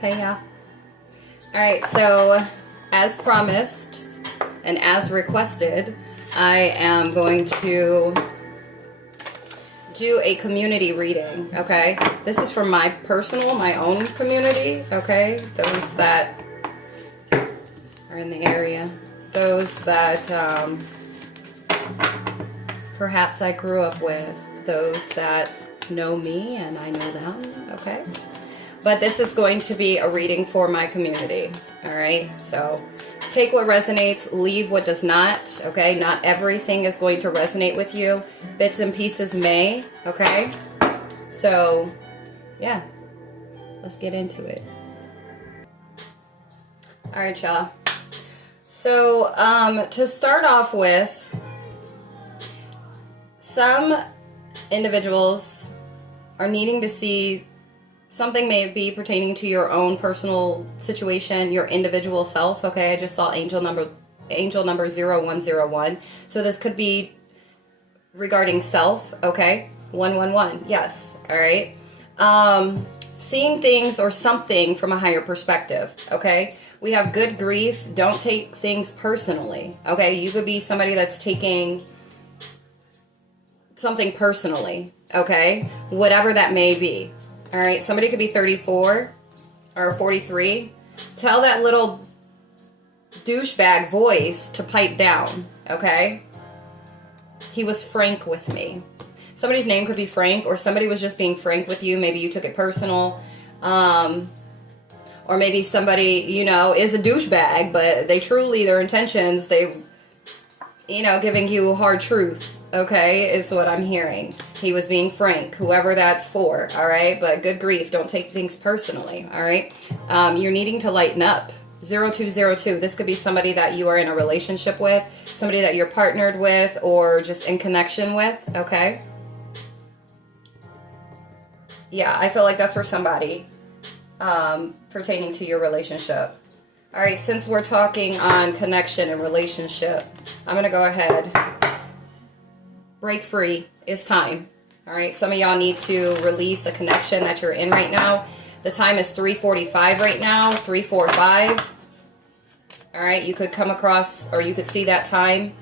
Hey, yeah. All right, so as promised and as requested, I am going to do a community reading, okay? This is from my own community, okay? Those that are in the area. Those that perhaps I grew up with. Those that know me and I know them, okay? But this is going to be a reading for my community, all right? So take what resonates, leave what does not, okay? Not everything is going to resonate with you. Bits and pieces may, okay? So, yeah, let's get into it. All right, y'all. So, to start off with, some individuals are needing to see something may be pertaining to your own personal situation, your individual self, okay? I just saw angel number 0101. So this could be regarding self, okay? 111, yes, all right? Seeing things or something from a higher perspective, okay? We have good grief. Don't take things personally, okay? You could be somebody that's taking something personally, okay? Whatever that may be. All right, somebody could be 34 or 43. Tell that little douchebag voice to pipe down, okay? He was frank with me. Somebody's name could be Frank, or somebody was just being frank with you. Maybe you took it personal. Or maybe somebody, you know, is a douchebag, but they truly, their intentions, they, you know, giving you hard truths, okay, is what I'm hearing. He was being frank, whoever that's for, all right? But good grief, don't take things personally, all right? You're needing to lighten up. 0202, this could be somebody that you are in a relationship with, somebody that you're partnered with, or just in connection with, okay? Yeah, I feel like that's for somebody pertaining to your relationship. All right, since we're talking on connection and relationship, I'm going to go ahead. Break free. It's time. All right, some of y'all need to release a connection that you're in right now. The time is 3:45 right now, 3:45. All right, you could come across, or you could see that time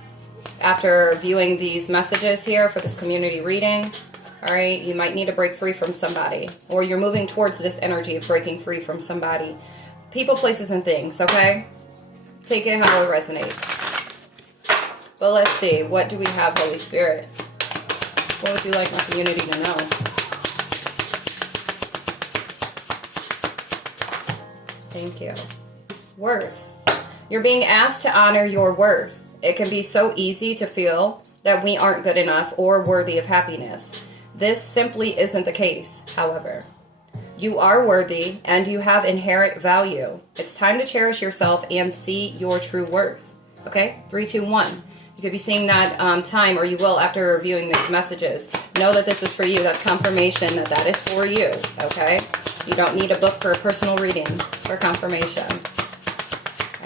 after viewing these messages here for this community reading. All right, you might need to break free from somebody, or you're moving towards this energy of breaking free from somebody. People, places, and things, okay? Take it how it resonates. But let's see, what do we have, Holy Spirit? What would you like my community to know? Thank you. Worth. You're being asked to honor your worth. It can be so easy to feel that we aren't good enough or worthy of happiness. This simply isn't the case, however. You are worthy and you have inherent value. It's time to cherish yourself and see your true worth. Okay? 3, 2, 1. You could be seeing that time, or you will after reviewing these messages. Know that this is for you. That's confirmation that that is for you. Okay? You don't need a book for a personal reading for confirmation.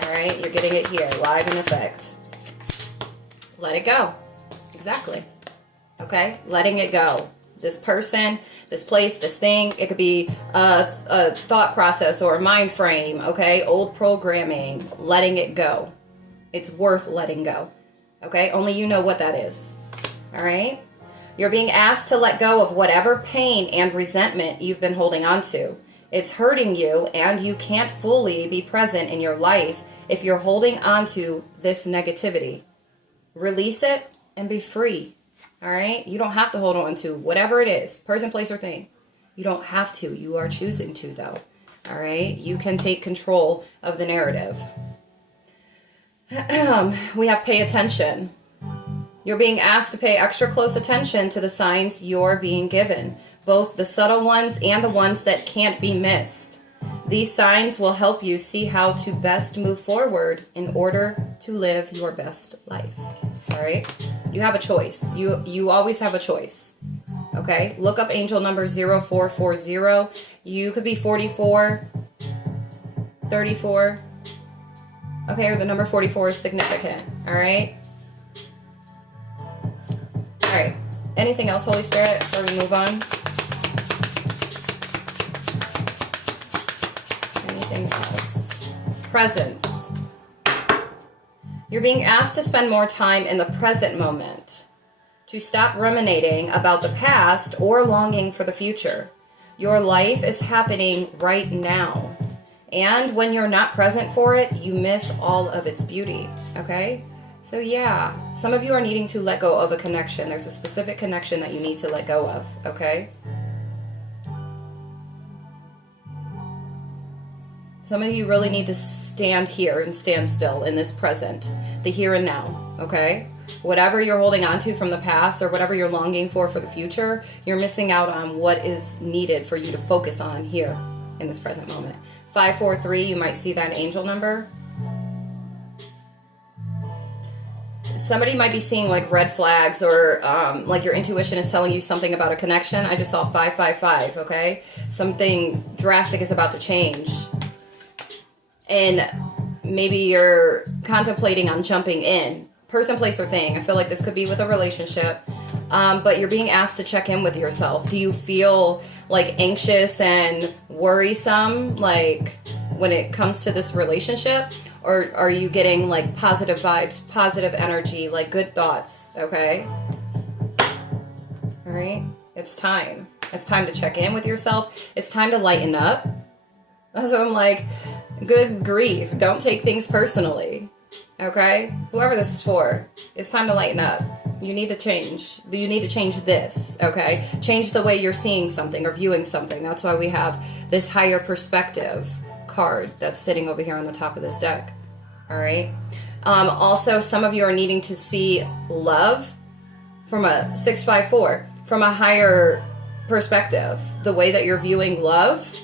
Alright? You're getting it here, live in effect. Let it go. Exactly. Okay? Letting it go. This person, this place, this thing. It could be a thought process or a mind frame, okay? Old programming. Letting it go. It's worth letting go, okay? Only you know what that is, all right? You're being asked to let go of whatever pain and resentment you've been holding on to. It's hurting you, and you can't fully be present in your life if you're holding on to this negativity. Release it and be free. All right? You don't have to hold on to whatever it is, person, place, or thing. You don't have to. You are choosing to, though. All right? You can take control of the narrative. We have pay attention. You're being asked to pay extra close attention to the signs you're being given, both the subtle ones and the ones that can't be missed. These signs will help you see how to best move forward in order to live your best life. All right? You have a choice. You always have a choice. Okay? Look up angel number 0440. You could be 44, 34. Okay, or the number 44 is significant. All right? All right. Anything else, Holy Spirit, before we move on? presence. You're being asked to spend more time in the present moment, to stop ruminating about the past or longing for the future. Your life is happening right now. And when you're not present for it, you miss all of its beauty, okay? So yeah, some of you are needing to let go of a connection. There's a specific connection that you need to let go of, okay? Some of you really need to stand here and stand still in this present, the here and now, okay? Whatever you're holding on to from the past or whatever you're longing for the future, you're missing out on what is needed for you to focus on here in this present moment. 543, you might see that angel number. Somebody might be seeing like red flags or like your intuition is telling you something about a connection. I just saw 555, okay? Something drastic is about to change. And maybe you're contemplating on jumping in. Person, place, or thing. I feel like this could be with a relationship. But you're being asked to check in with yourself. Do you feel like anxious and worrisome like when it comes to this relationship? Or are you getting like positive vibes, positive energy, like good thoughts, okay? All right? It's time. It's time to check in with yourself. It's time to lighten up. So I'm like, good grief. Don't take things personally. Okay? Whoever this is for, it's time to lighten up. You need to change. You need to change this, okay? Change the way you're seeing something or viewing something. That's why we have this higher perspective card that's sitting over here on the top of this deck. All right? Also, some of you are needing to see love from a 654, from a higher perspective. The way that you're viewing love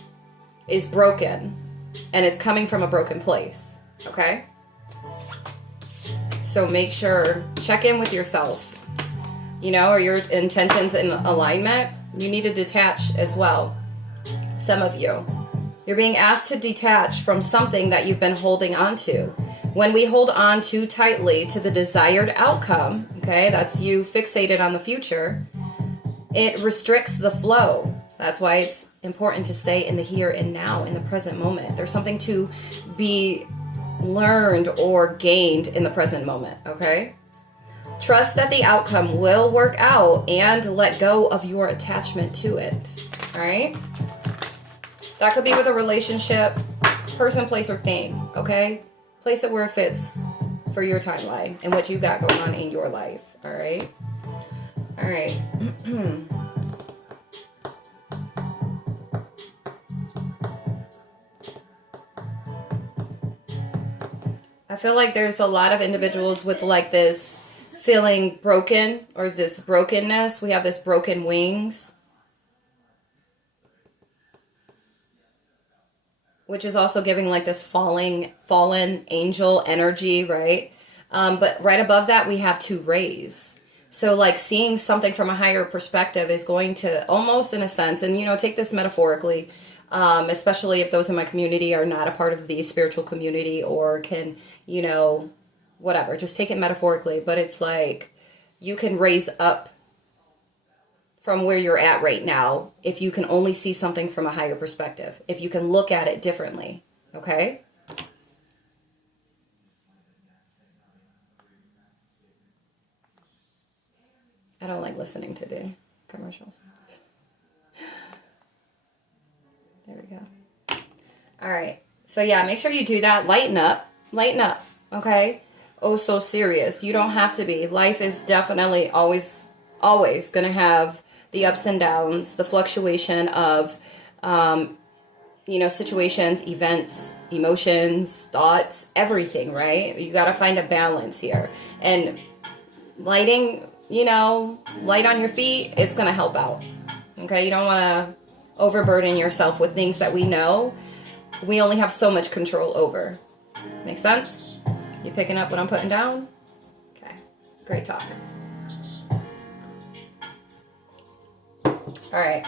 is broken, and it's coming from a broken place, okay? So make sure, check in with yourself. You know, are your intentions in alignment? You need to detach as well. Some of you. You're being asked to detach from something that you've been holding on to. When we hold on too tightly to the desired outcome, okay, that's you fixated on the future, it restricts the flow. That's why it's important to stay in the here and now, in the present moment. There's something to be learned or gained in the present moment, okay? Trust that the outcome will work out and let go of your attachment to it, all right? That could be with a relationship, person, place, or thing, okay? Place it where it fits for your timeline and what you got going on in your life, all right? All right. I feel like there's a lot of individuals with like this feeling broken or this brokenness. We have this broken wings, which is also giving like this fallen angel energy, right? But right above that, we have to raise. So like seeing something from a higher perspective is going to almost in a sense, and you know, take this metaphorically, especially if those in my community are not a part of the spiritual community or can, you know, whatever, just take it metaphorically. But it's like you can raise up from where you're at right now if you can only see something from a higher perspective, if you can look at it differently, okay? I don't like listening to the commercials. There we go. All right. So yeah, make sure you do that. Lighten up, okay? Oh, so serious. You don't have to be. Life is definitely always going to have the ups and downs, the fluctuation of, you know, situations, events, emotions, thoughts, everything, right? You got to find a balance here. And lighting, you know, light on your feet, it's going to help out. Okay? You don't want to overburden yourself with things that we know we only have so much control over. Make sense? You picking up what I'm putting down? Okay. Great talk. All right.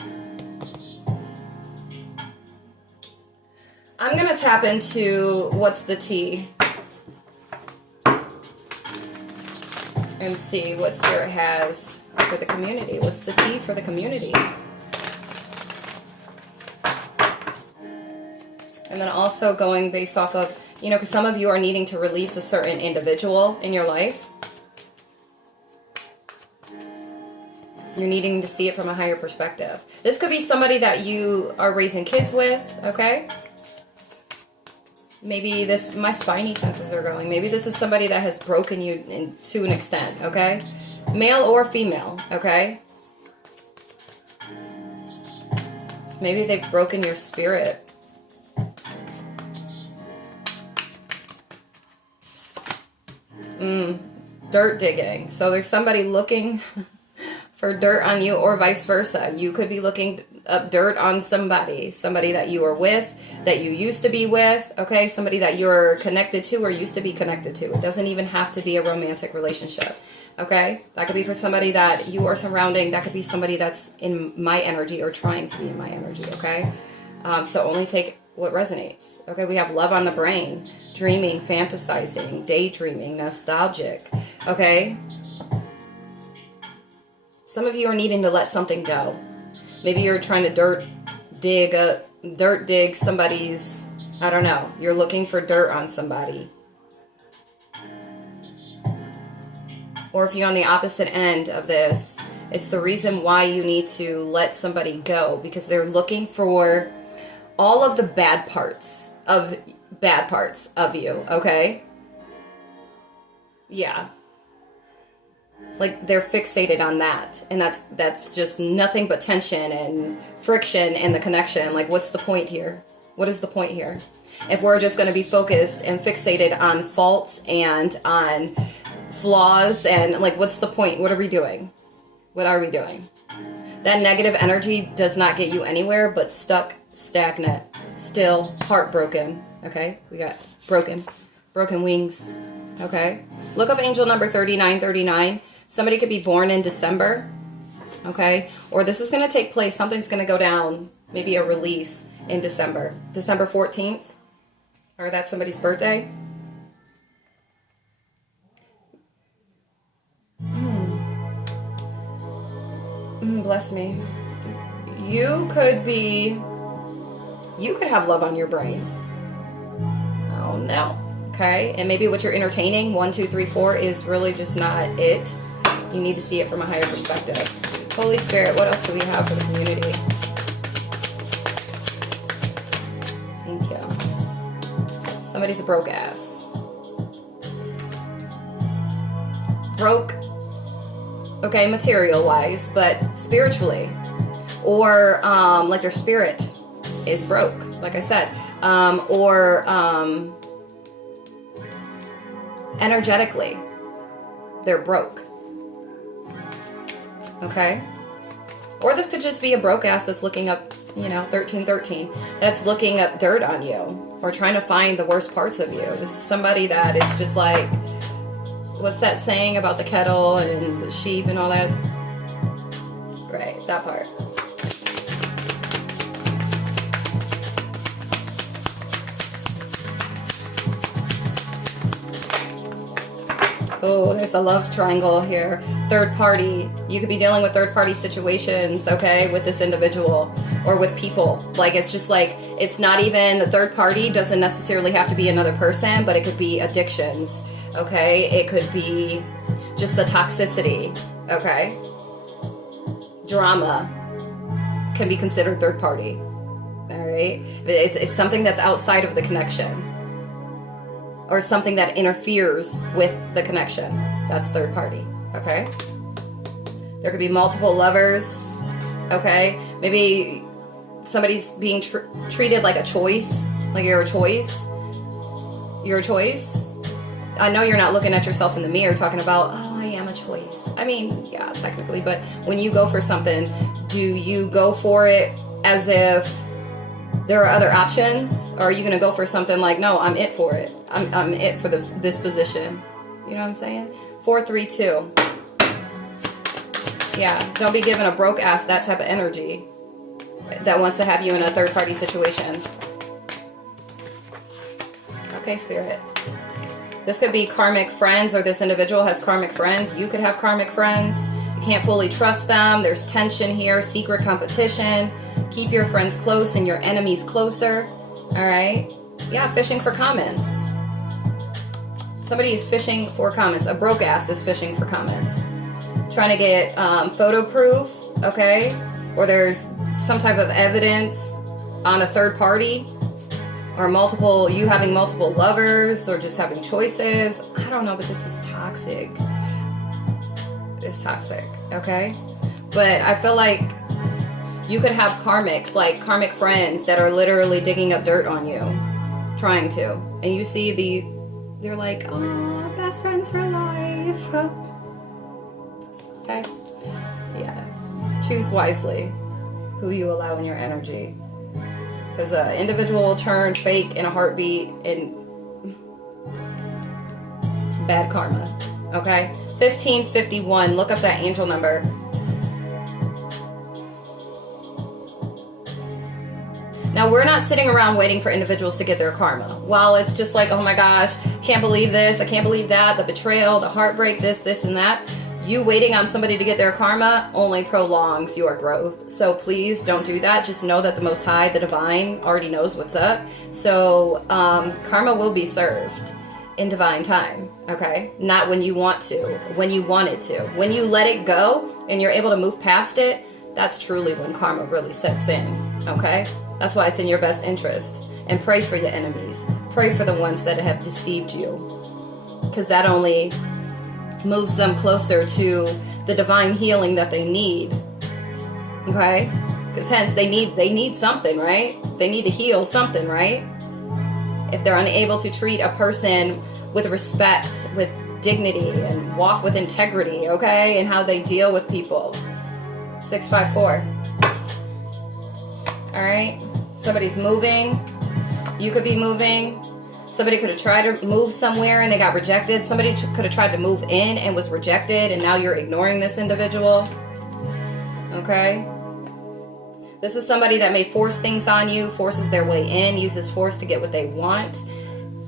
I'm going to tap into what's the tea and see what Spirit has for the community. What's the tea for the community? And then also going based off of You know, because some of you are needing to release a certain individual in your life. You're needing to see it from a higher perspective. This could be somebody that you are raising kids with, okay? Maybe this, my spidey senses are going. Maybe this is somebody that has broken you to an extent, okay? Male or female, okay? Maybe they've broken your spirit. Dirt digging. So there's somebody looking for dirt on you, or vice versa. You could be looking up dirt on somebody that you are with, that you used to be with, okay? Somebody that you're connected to or used to be connected to. It doesn't even have to be a romantic relationship, okay? That could be for somebody that you are surrounding. That could be somebody that's in my energy or trying to be in my energy, okay? So only take what resonates, okay? We have love on the brain, dreaming, fantasizing, daydreaming, nostalgic, okay? Some of you are needing to let something go. Maybe you're trying to dirt dig somebody's, I don't know. You're looking for dirt on somebody. Or if you're on the opposite end of this, it's the reason why you need to let somebody go, because they're looking for all of the bad parts of you, okay? Yeah. Like they're fixated on that, and that's just nothing but tension and friction in the connection. Like, what's the point here? What is the point here? If we're just going to be focused and fixated on faults and on flaws, and like, what's the point? What are we doing? What are we doing? That negative energy does not get you anywhere but stuck, stagnant, still, heartbroken. Okay, we got broken wings. Okay, look up angel number 3939. Somebody could be born in December, okay? Or this is going to take place, something's going to go down, maybe a release in December. December 14th, or that's somebody's birthday. Bless me. You could have love on your brain. Oh no. Okay, and maybe what you're entertaining, 1, 2, 3, 4, is really just not it. You need to see it from a higher perspective. Holy Spirit, what else do we have for the community? Thank you. Somebody's a broke ass. Broke, okay, material-wise, but spiritually. Or, like their spirit is broke, like I said. Energetically, they're broke. Okay? Or this could just be a broke ass that's looking up, 1313. That's looking up dirt on you, or trying to find the worst parts of you. This is somebody that is just like, what's that saying about the kettle and the sheep and all that? Right, that part. Oh, there's a love triangle here. Third party. You could be dealing with third party situations, okay, with this individual or with people. Like, it's just like, it's not even, the third party doesn't necessarily have to be another person, but it could be addictions, okay? It could be just the toxicity, okay? Drama can be considered third party, all right? It's something that's outside of the connection, or something that interferes with the connection. That's third party, okay? There could be multiple lovers, okay? Maybe somebody's being treated like a choice, like you're a choice. You're a choice. I know you're not looking at yourself in the mirror talking about, oh, I am a choice. I mean, yeah, technically, but when you go for something, do you go for it as if there are other options, or are you going to go for something like, no, I'm it for it. I'm it for this position. You know what I'm saying? 432. Yeah, don't be giving a broke ass that type of energy that wants to have you in a third party situation. Okay, Spirit. This could be karmic friends, or this individual has karmic friends. You could have karmic friends. You can't fully trust them. There's tension here, secret competition. Keep your friends close and your enemies closer. All right. Yeah, fishing for comments. Somebody is fishing for comments. A broke ass is fishing for comments. Trying to get photo proof, okay? Or there's some type of evidence on a third party. Or you having multiple lovers, or just having choices. I don't know, but this is toxic. It's toxic, okay? But I feel like you could have karmics, like karmic friends that are literally digging up dirt on you, trying to. And you see they're like, oh, best friends for life. Okay? Yeah. Choose wisely who you allow in your energy. Because an individual will turn fake in a heartbeat and bad karma. Okay? 1551. Look up that angel number. Now, we're not sitting around waiting for individuals to get their karma. While it's just like, oh my gosh, can't believe this, I can't believe that, the betrayal, the heartbreak, this, and that. You waiting on somebody to get their karma only prolongs your growth. So please don't do that. Just know that the Most High, the Divine, already knows what's up. So karma will be served in divine time, okay? Not when you want to, when you want it to. When you let it go and you're able to move past it, that's truly when karma really sets in, okay? That's why it's in your best interest. And pray for your enemies. Pray for the ones that have deceived you. Because that only moves them closer to the divine healing that they need. Okay? Because hence they need something, right? They need to heal something, right? If they're unable to treat a person with respect, with dignity, and walk with integrity, okay? And how they deal with people. 654. Alright? Somebody's moving. You could be moving. Somebody could have tried to move somewhere and they got rejected. Somebody could have tried to move in and was rejected, and now you're ignoring this individual. Okay? This is somebody that may force things on you, forces their way in, uses force to get what they want.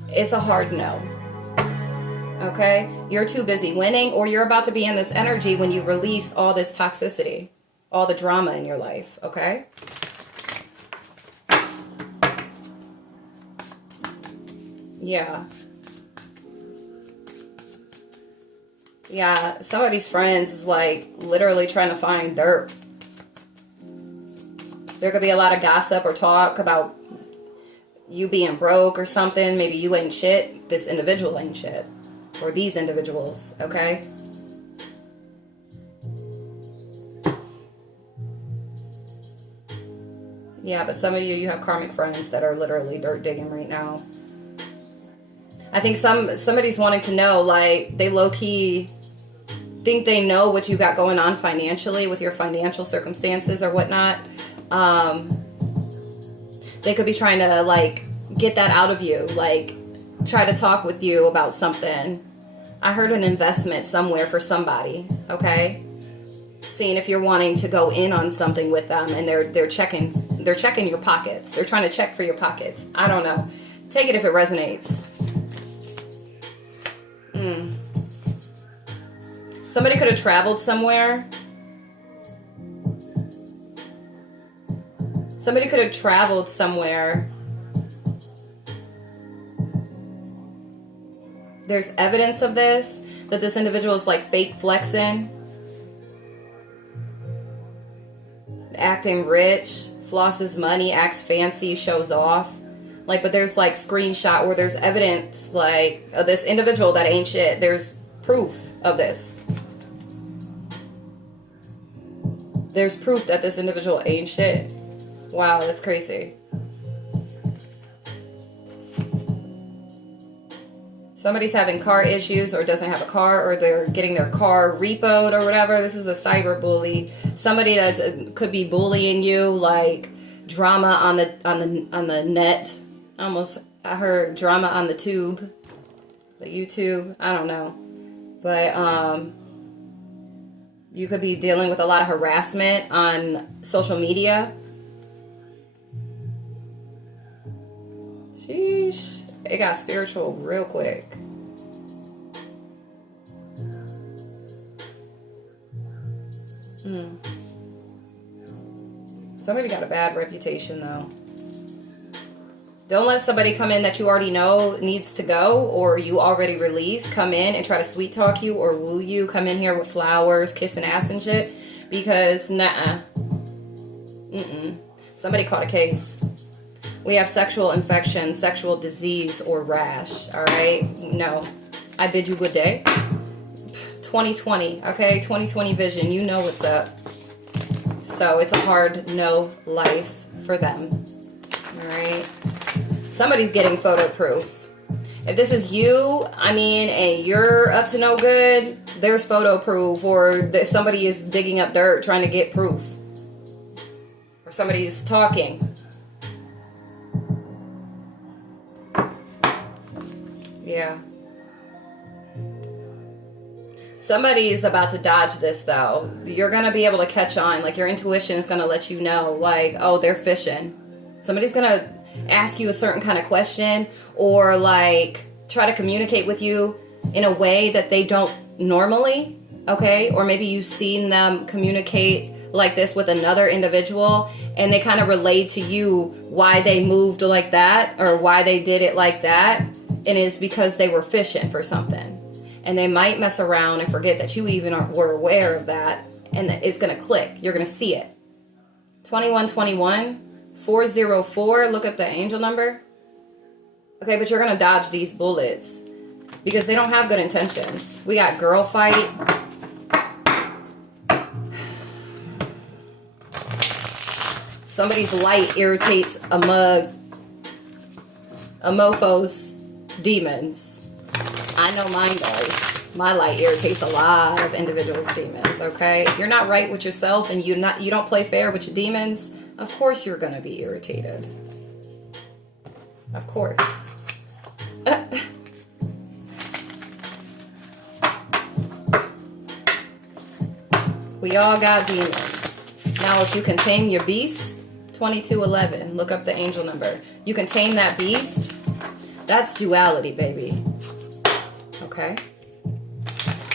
It's a hard no. Okay? You're too busy winning, or you're about to be in this energy when you release all this toxicity, all the drama in your life. Okay? Yeah. Yeah, somebody's friends is like literally trying to find dirt. There could be a lot of gossip or talk about you being broke or something. Maybe you ain't shit. This individual ain't shit. Or these individuals, okay? Yeah, but some of you have karmic friends that are literally dirt digging right now. I think somebody's wanting to know, like, they low-key think they know what you got going on financially with your financial circumstances or whatnot. They could be trying to, like, get that out of you, like, try to talk with you about something. I heard an investment somewhere for somebody, okay? Seeing if you're wanting to go in on something with them, and they're checking your pockets. They're trying to check for your pockets. I don't know. Take it if it resonates. Somebody could have traveled somewhere. Somebody could have traveled somewhere. There's evidence of this, that this individual is like fake flexing, acting rich, flosses money, acts fancy, shows off. Like, but there's like screenshot where there's evidence like of this individual that ain't shit. There's proof of this. There's proof that this individual ain't shit. Wow, that's crazy. Somebody's having car issues or doesn't have a car, or they're getting their car repoed or whatever. This is a cyber bully. Somebody that could be bullying you, like drama on the net. I heard drama on the tube, the YouTube. I don't know, but you could be dealing with a lot of harassment on social media. Sheesh. It got spiritual real quick. Somebody got a bad reputation, though. Don't let somebody come in that you already know needs to go, or you already released, come in and try to sweet talk you or woo you, come in here with flowers, kissing ass and shit, because nah. Somebody caught a case. We have sexual infection, sexual disease, or rash, alright? No. I bid you good day. 2020, okay? 2020 vision, you know what's up. So it's a hard no life for them, alright? Somebody's getting photo proof. If this is you, I mean, and you're up to no good, there's photo proof, or that somebody is digging up dirt trying to get proof. Or somebody's talking. Yeah. Somebody's about to dodge this, though. You're going to be able to catch on. Like, your intuition is going to let you know, like, oh, they're fishing. Somebody's going to ask you a certain kind of question, or, like, try to communicate with you in a way that they don't normally, okay? Or maybe you've seen them communicate like this with another individual, and they kind of relate to you why they moved like that, or why they did it like that, and it's because they were fishing for something. And they might mess around and forget that you even were aware of that, and that it's going to click. You're going to see it. 2121, 404, look up the angel number. Okay, but you're going to dodge these bullets because they don't have good intentions. We got girl fight. Somebody's light irritates a mofo's demons. I know mine does. My light irritates a lot of individuals' demons, okay? If you're not right with yourself and you don't play fair with your demons, of course you're going to be irritated. Of course. We all got demons. Now if you can tame your beast, 2211, look up the angel number. You can tame that beast. That's duality, baby. Okay.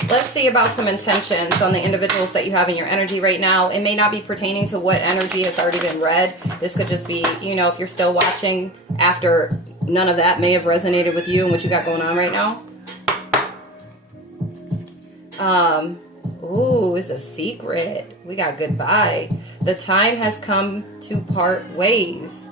Let's see about some intentions on the individuals that you have in your energy right now. It may not be pertaining to what energy has already been read. This could just be, you know, if you're still watching after none of that may have resonated with you and what you got going on right now. Ooh, it's a secret. We got goodbye. The time has come to part ways.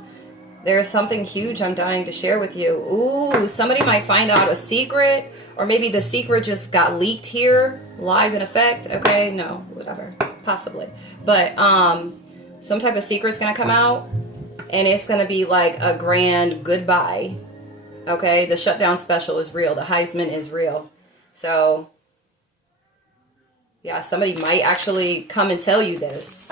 There is something huge I'm dying to share with you. Ooh, somebody might find out a secret, or maybe the secret just got leaked here, live in effect. Okay, no, whatever, possibly. But some type of secret's gonna come out, and it's gonna be like a grand goodbye. Okay, the shutdown special is real. The Heisman is real. So, yeah, somebody might actually come and tell you this.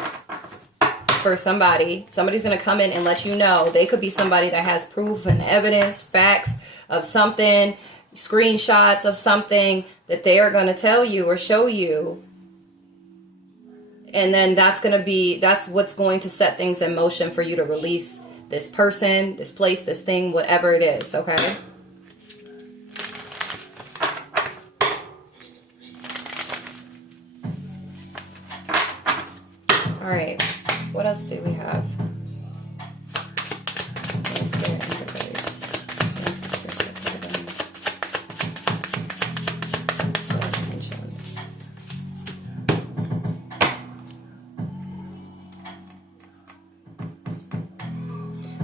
For somebody's going to come in and let you know. They could be somebody that has proof and evidence, facts of something, screenshots of something that they are going to tell you or show you. And then that's what's going to set things in motion for you to release this person, this place, this thing, whatever it is, okay? All right. What else do we have?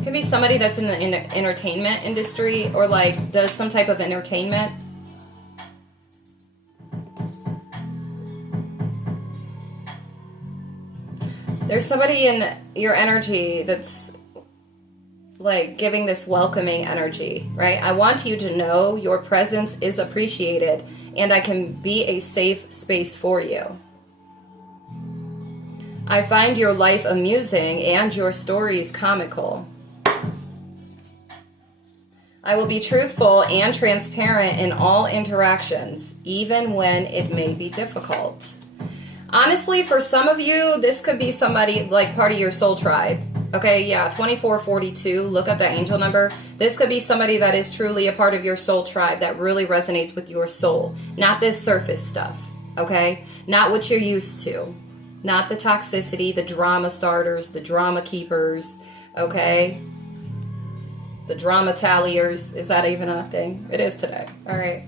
Could be somebody that's in the entertainment industry, or like does some type of entertainment. There's somebody in your energy that's like giving this welcoming energy, right? I want you to know your presence is appreciated, and I can be a safe space for you. I find your life amusing and your stories comical. I will be truthful and transparent in all interactions, even when it may be difficult. Honestly, for some of you, this could be somebody like part of your soul tribe. Okay, yeah, 2442, look up the angel number. This could be somebody that is truly a part of your soul tribe that really resonates with your soul. Not this surface stuff, okay? Not what you're used to. Not the toxicity, the drama starters, the drama keepers, okay? The drama talliers. Is that even a thing? It is today. All right.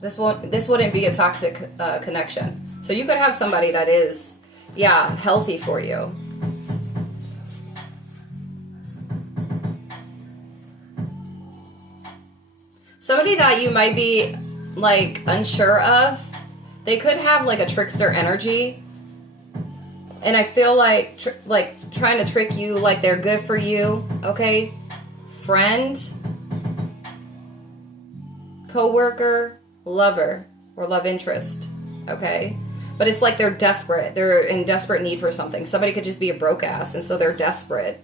This wouldn't be a toxic connection. So you could have somebody that is, yeah, healthy for you. Somebody that you might be like unsure of, they could have like a trickster energy. And I feel like trying to trick you like they're good for you, okay? Friend, co-worker, lover, or love interest, okay? But it's like they're desperate. They're in desperate need for something. Somebody could just be a broke ass, and so they're desperate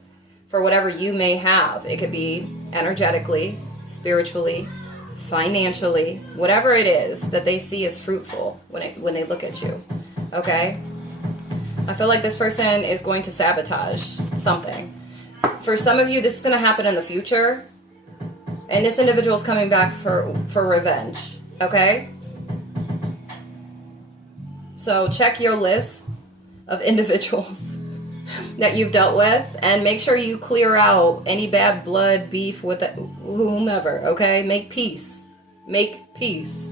for whatever you may have. It could be energetically, spiritually, financially, whatever it is that they see as fruitful when they look at you, okay? I feel like this person is going to sabotage something. For some of you, this is going to happen in the future. And this individual is coming back for revenge. Okay? So check your list of individuals that you've dealt with. And make sure you clear out any bad blood, beef with whomever. Okay? Make peace. Make peace.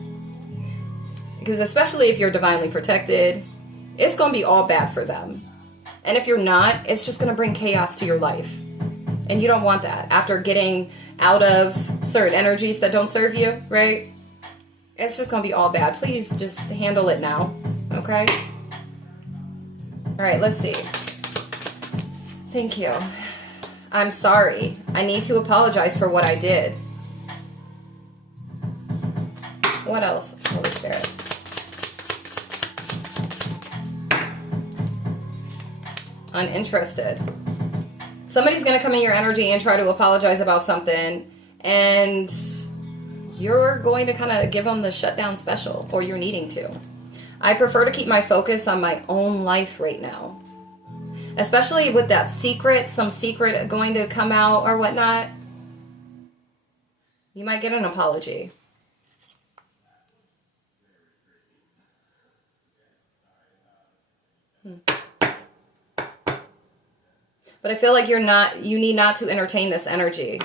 Because especially if you're divinely protected, it's going to be all bad for them. And if you're not, it's just going to bring chaos to your life. And you don't want that. After getting out of certain energies that don't serve you, right? It's just going to be all bad. Please just handle it now. Okay? All right, let's see. Thank you. I'm sorry. I need to apologize for what I did. What else, Holy Spirit? Uninterested. Somebody's going to come in your energy and try to apologize about something, and you're going to kind of give them the shutdown special, or you're needing to. I prefer to keep my focus on my own life right now. Especially with that secret, some secret going to come out or whatnot. You might get an apology. But I feel like you need not to entertain this energy.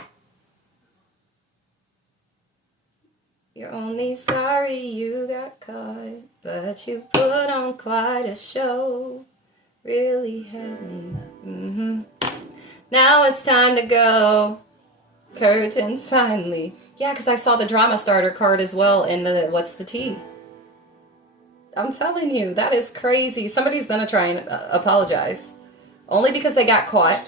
You're only sorry you got caught, but you put on quite a show. Really had me. Now it's time to go. Curtains finally. Yeah, because I saw the drama starter card as well in the what's the tea. I'm telling you, that is crazy. Somebody's going to try and apologize. Only because they got caught.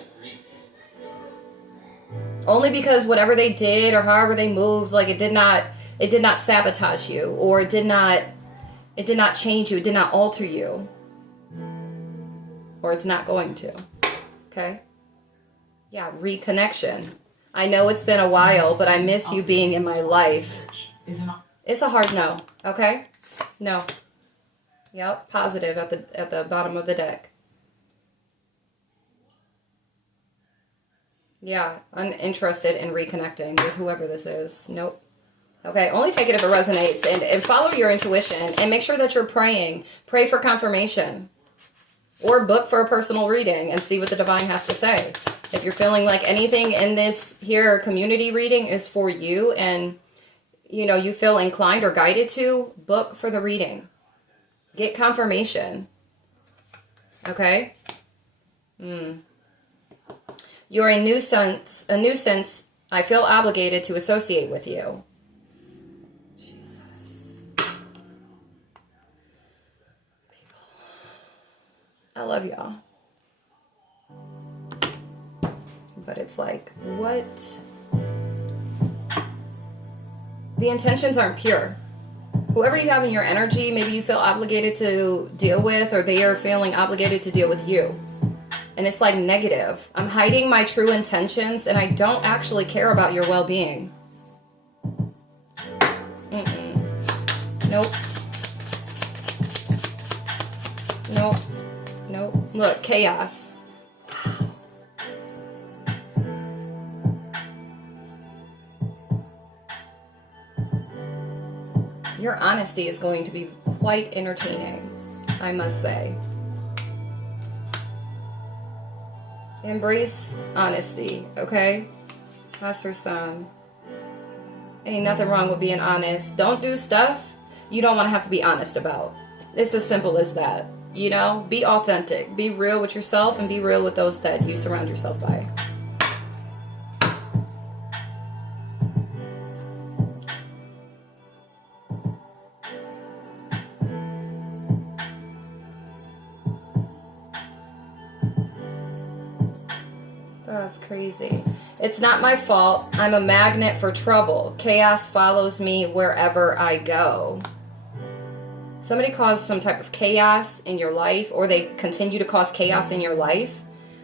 Only because whatever they did or however they moved, like it did not sabotage you, or it did not change you, it did not alter you. Or it's not going to. Okay? Yeah, reconnection. I know it's been a while, but I miss you being in my life. It's a hard no, okay? No. Yep, positive at the bottom of the deck. Yeah, uninterested in reconnecting with whoever this is. Nope. Okay, only take it if it resonates, and follow your intuition, and make sure that you're praying. Pray for confirmation. Or book for a personal reading and see what the divine has to say. If you're feeling like anything in this here community reading is for you, and you feel inclined or guided to, book for the reading. Get confirmation. Okay? You're a nuisance. I feel obligated to associate with you. Jesus. People. I love y'all. But it's like, what? The intentions aren't pure. Whoever you have in your energy, maybe you feel obligated to deal with, or they are feeling obligated to deal with you. And it's like negative. I'm hiding my true intentions, and I don't actually care about your well-being. Nope. Nope. Look, chaos. Your honesty is going to be quite entertaining, I must say. Embrace honesty, okay? That's her son. Ain't nothing wrong with being honest. Don't do stuff you don't want to have to be honest about. It's as simple as that. You know, be authentic. Be real with yourself and be real with those that you surround yourself by. That's crazy. It's not my fault. I'm a magnet for trouble. Chaos follows me wherever I go. Somebody caused some type of chaos in your life, or they continue to cause chaos in your life.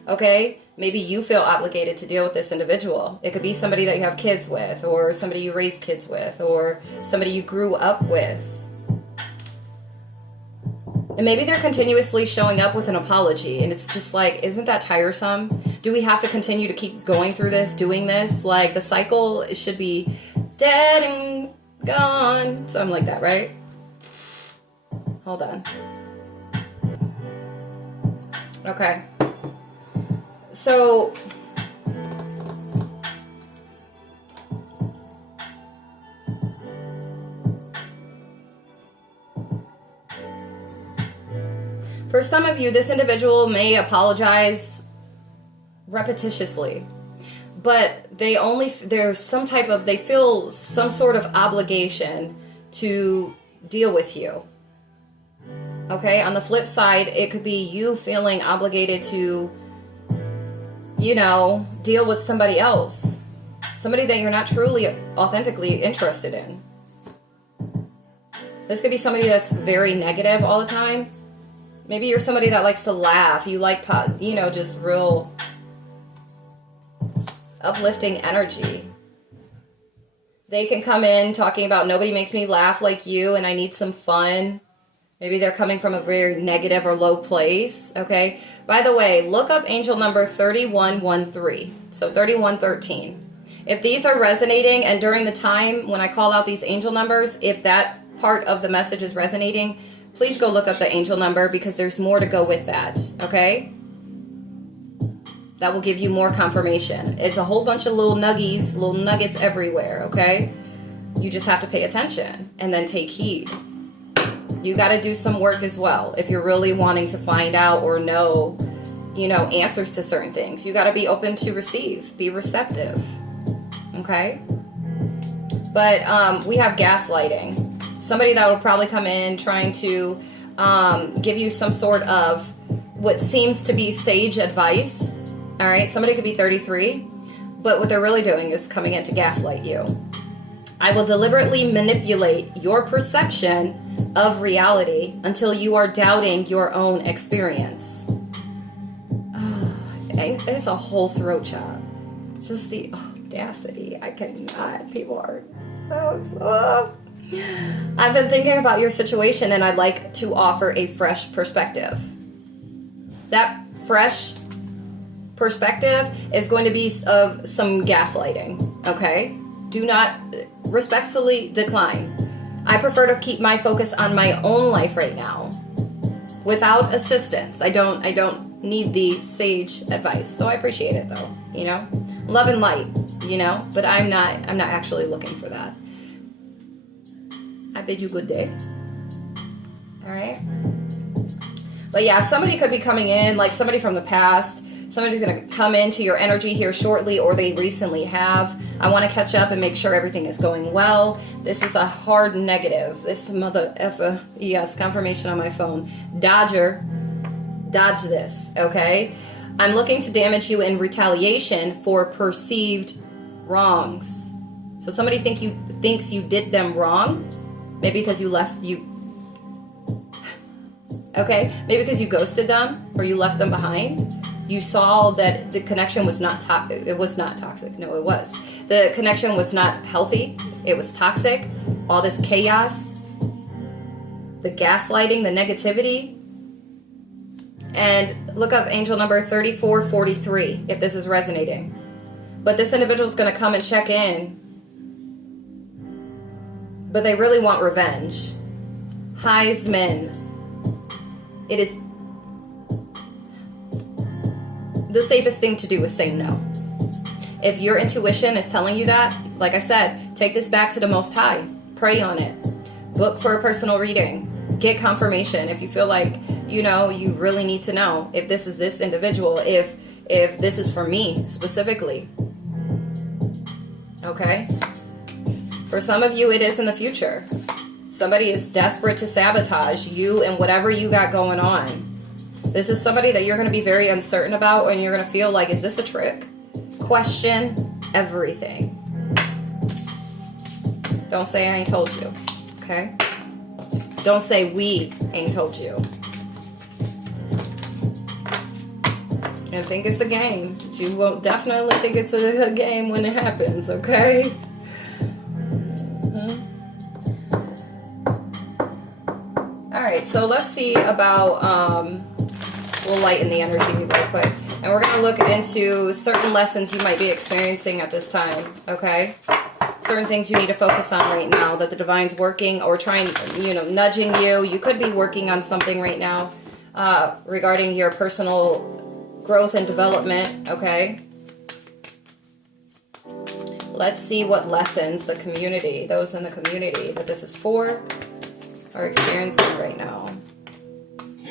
Okay? Maybe you feel obligated to deal with this individual. It could be somebody that you have kids with, or somebody you raised kids with, or somebody you grew up with. And maybe they're continuously showing up with an apology, and it's just like, isn't that tiresome? Do we have to continue to keep going through this, doing this? Like, the cycle should be dead and gone. Something like that, right? Hold on. Okay. So, for some of you, this individual may apologize repetitiously, but they feel some sort of obligation to deal with you. Okay, on the flip side, it could be you feeling obligated to, you know, deal with somebody else. Somebody that you're not truly, authentically interested in. This could be somebody that's very negative all the time. Maybe you're somebody that likes to laugh. You like, you know, just real uplifting energy. They can come in talking about nobody makes me laugh like you and I need some fun. Maybe they're coming from a very negative or low place, okay? By the way, look up angel number 3113, so 3113. If these are resonating, and during the time when I call out these angel numbers, if that part of the message is resonating, please go look up the angel number, because there's more to go with that, okay? That will give you more confirmation. It's a whole bunch of little nuggets everywhere, okay? You just have to pay attention and then take heed. You got to do some work as well. If you're really wanting to find out or know, you know, answers to certain things, you got to be open to receive, be receptive. Okay? But we have gaslighting. Somebody that will probably come in trying to give you some sort of what seems to be sage advice. All right? Somebody could be 33, but what they're really doing is coming in to gaslight you. I will deliberately manipulate your perception of reality until you are doubting your own experience. Oh, it's a whole throat chop. Just the audacity. I cannot. People are so. I've been thinking about your situation, and I'd like to offer a fresh perspective. That fresh perspective is going to be of some gaslighting, okay? Do not, respectfully decline. I prefer to keep my focus on my own life right now, without assistance. I don't need the sage advice, though I appreciate it, though. You know, love and light. You know, but I'm not actually looking for that. I bid you good day. All right. But yeah, somebody could be coming in, like somebody from the past. Somebody's going to come into your energy here shortly, or they recently have. I want to catch up and make sure everything is going well. This is a hard negative. This mother effer. Yes, confirmation on my phone. Dodge this, okay? I'm looking to damage you in retaliation for perceived wrongs. So somebody thinks you did them wrong. Maybe because okay? Maybe because you ghosted them or you left them behind. You saw that the connection was not it was not toxic. No, it was. The connection was not healthy. It was toxic. All this chaos, the gaslighting, the negativity. And look up angel number 3443 if this is resonating. But this individual is going to come and check in. But they really want revenge. Heisman. It is. the safest thing to do is say no. If your intuition is telling you that, like I said, take this back to the Most High. Pray on it. Book for a personal reading. Get confirmation if you feel like, you know, you really need to know if this is this individual, if this is for me specifically. Okay? For some of you, it is in the future. Somebody is desperate to sabotage you and whatever you got going on. This is somebody that you're going to be very uncertain about, and you're going to feel like, is this a trick? Question everything. Don't say I ain't told you. Okay? Don't say we ain't told you. And think it's a game. But you will definitely think it's a game when it happens, okay? Alright, so let's see about, we'll lighten the energy real quick. And we're going to look into certain lessons you might be experiencing at this time, okay? Certain things you need to focus on right now that the divine's working or trying, you know, nudging you. You could be working on something right now regarding your personal growth and development, okay? Let's see what lessons the community, those in the community that this is for, are experiencing right now.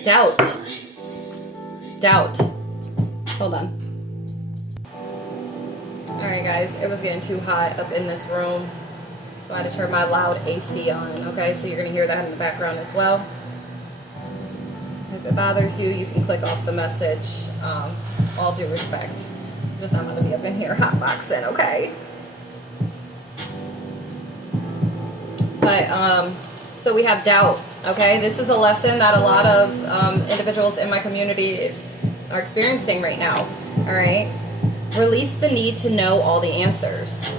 Doubt. Doubt. Hold on. Alright guys, it was getting too hot up in this room, so I had to turn my loud AC on, okay? So you're going to hear that in the background as well. If it bothers you, you can click off the message. All due respect. Just not going to be up in here hotboxing, okay? But, so we have doubt, okay? This is a lesson that a lot of individuals in my community are experiencing right now, alright? Release the need to know all the answers.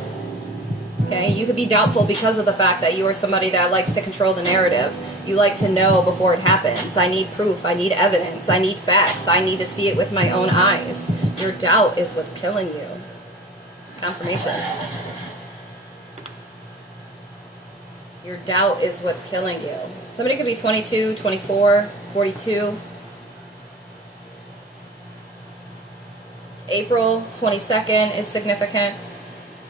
Okay, you could be doubtful because of the fact that you are somebody that likes to control the narrative. You like to know before it happens. I need proof. I need evidence. I need facts. I need to see it with my own eyes. Your doubt is what's killing you. Confirmation. Your doubt is what's killing you. Somebody could be 22, 24, 42. April 22nd is significant.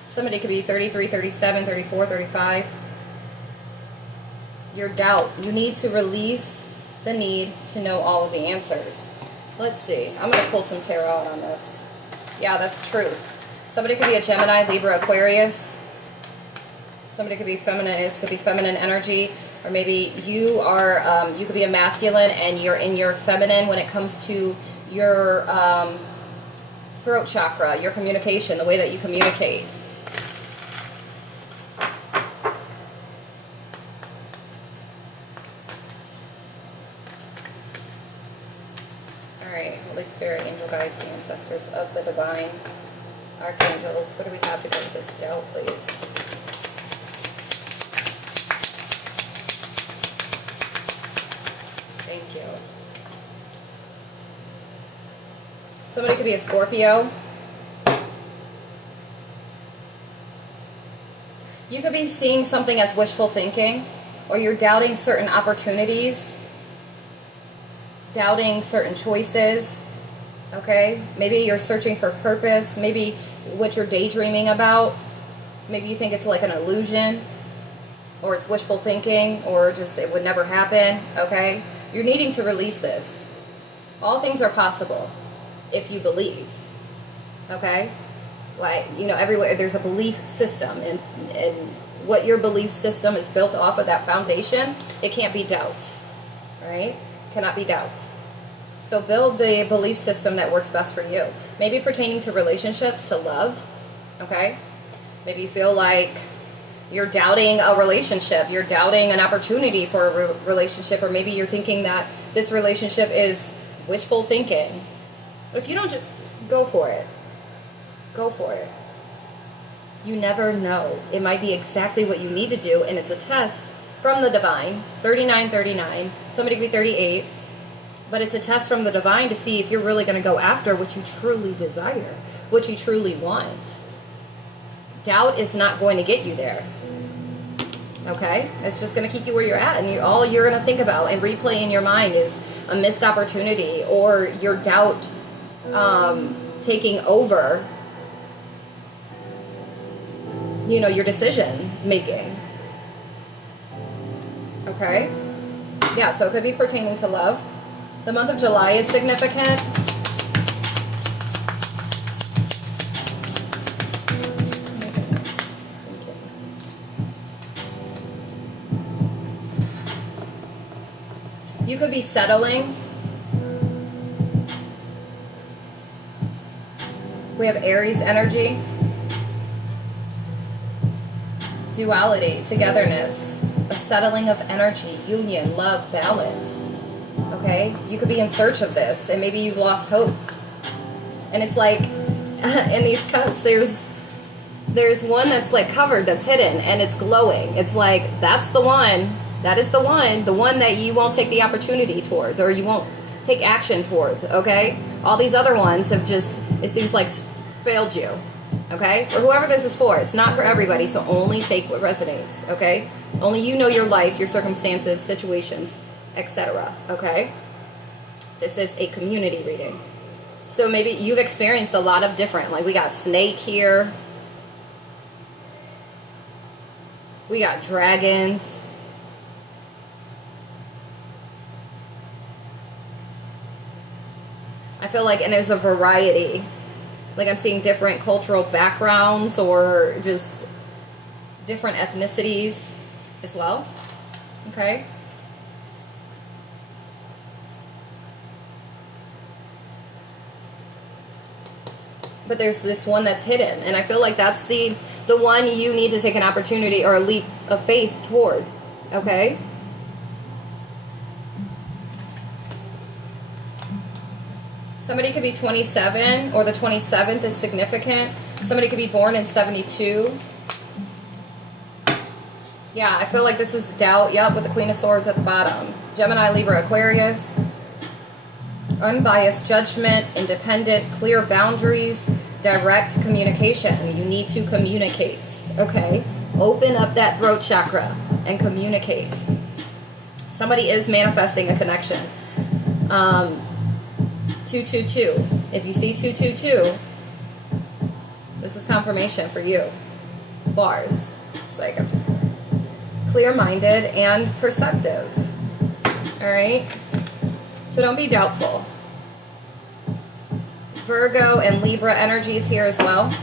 Somebody could be 33, 37, 34, 35. Your doubt. You need to release the need to know all of the answers. Let's see. I'm going to pull some tarot out on this. Yeah, that's truth. Somebody could be a Gemini, Libra, Aquarius. Somebody could be feminine. This could be feminine energy. Or maybe you are, you could be a masculine and you're in your feminine when it comes to your throat chakra, your communication, the way that you communicate. Alright, Holy Spirit, angel guides, ancestors of the divine, archangels, what do we have to go with this doubt, please? Thank you. Somebody could be a Scorpio. You could be seeing something as wishful thinking, or you're doubting certain opportunities, doubting certain choices, okay? Maybe you're searching for purpose, maybe what you're daydreaming about, maybe you think it's like an illusion, or it's wishful thinking, or just it would never happen, okay? You're needing to release this. All things are possible if you believe, okay? Like, you know, everywhere there's a belief system, and what your belief system is built off of, that foundation, it can't be doubt, right? Cannot be doubt. So build the belief system that works best for you. Maybe pertaining to relationships, to love, okay? Maybe you feel like you're doubting a relationship, you're doubting an opportunity for a relationship, or maybe you're thinking that this relationship is wishful thinking. If you don't, go for it. Go for it. You never know. It might be exactly what you need to do, and it's a test from the divine. 39, somebody could be 38, but it's a test from the divine to see if you're really going to go after what you truly desire, what you truly want. Doubt is not going to get you there. Okay? It's just going to keep you where you're at, and all you're going to think about and replay in your mind is a missed opportunity, or your doubt taking over, you know, your decision making. Okay? Yeah, so it could be pertaining to love. The month of July is significant. You could be settling. We have Aries energy. Duality, togetherness, a settling of energy, union, love, balance. Okay? You could be in search of this, and maybe you've lost hope. And it's like, in these cups, there's one that's like covered, that's hidden, and it's glowing. It's like, that's the one. That is the one that you won't take the opportunity towards, or you won't take action towards, okay? All these other ones have just, it seems like, failed you, okay? For whoever this is for, it's not for everybody, so only take what resonates, okay? Only you know your life, your circumstances, situations, etc., okay? This is a community reading. So maybe you've experienced a lot of different, like we got snake here. We got dragons. I feel like, and there's a variety. Like I'm seeing different cultural backgrounds or just different ethnicities as well. Okay? But there's this one that's hidden, and I feel like that's the one you need to take an opportunity or a leap of faith toward. Okay? Somebody could be 27, or the 27th is significant. Somebody could be born in 72. Yeah, I feel like this is doubt. Yep, with the Queen of Swords at the bottom. Gemini, Libra, Aquarius. Unbiased judgment, independent, clear boundaries, direct communication. You need to communicate, okay? Open up that throat chakra and communicate. Somebody is manifesting a connection. 222. If you see 222, this is confirmation for you. Bars. It's like I'm just clear-minded and perceptive. All right? So don't be doubtful. Virgo and Libra energies here as well.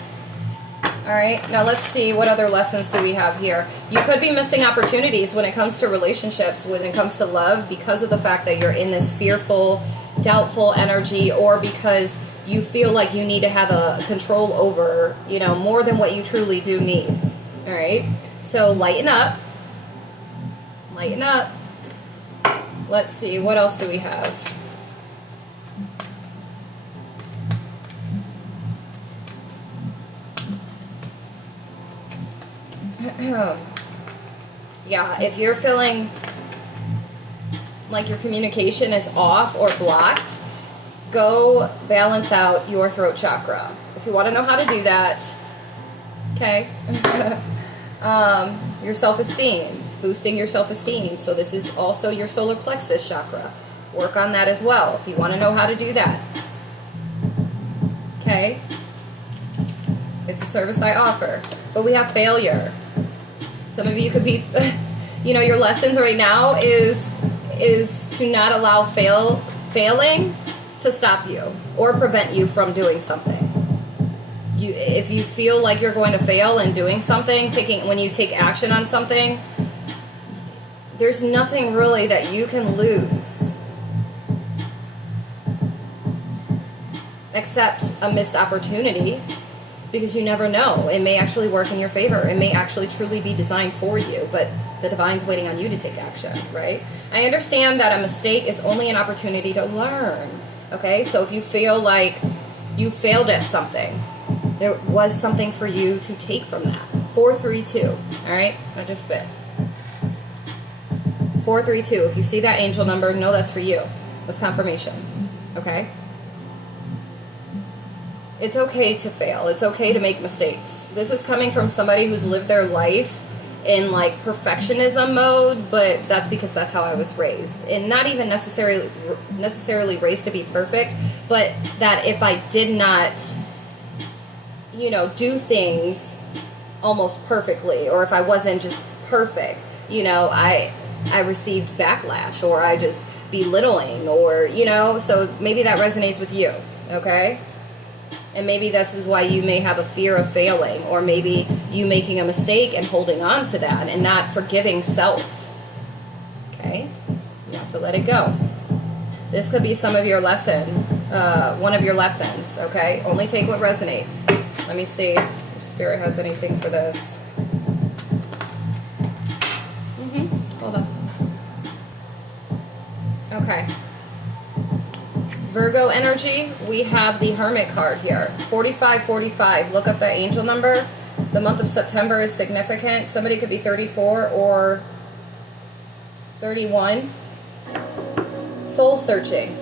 All right, now let's see what other lessons do we have here. You could be missing opportunities when it comes to relationships, when it comes to love, because of the fact that you're in this fearful, doubtful energy, or because you feel like you need to have a control over, you know, more than what you truly do need. All right, so lighten up. Lighten up. Let's see, what else do we have? Yeah, if you're feeling like your communication is off or blocked, go balance out your throat chakra. If you want to know how to do that, okay, your self-esteem, boosting your self-esteem. So this is also your solar plexus chakra. Work on that as well if you want to know how to do that. Okay? It's a service I offer. But we have failure. Some of you could be, you know, your lessons right now is to not allow failing to stop you or prevent you from doing something. If you feel like you're going to fail in doing something, when you take action on something, there's nothing really that you can lose except a missed opportunity. Because you never know. It may actually work in your favor. It may actually truly be designed for you, but the divine's waiting on you to take action, right? I understand that a mistake is only an opportunity to learn, okay? So if you feel like you failed at something, there was something for you to take from that. 432, all right? I just spit. 432. If you see that angel number, know that's for you. That's confirmation, okay? It's okay to fail. It's okay to make mistakes. This is coming from somebody who's lived their life in like perfectionism mode, but that's because that's how I was raised. And not even necessarily raised to be perfect, but that if I did not, you know, do things almost perfectly, or if I wasn't just perfect, you know, I received backlash, or I just belittling, or, you know, so maybe that resonates with you, okay? And maybe this is why you may have a fear of failing, or maybe you making a mistake and holding on to that and not forgiving self. Okay? You have to let it go. This could be some of your lesson, one of your lessons, okay? Only take what resonates. Let me see if Spirit has anything for this. Hold on. Okay. Virgo energy, we have the Hermit card here. 4545. Look up that angel number. The month of September is significant. Somebody could be 34 or 31. Soul searching.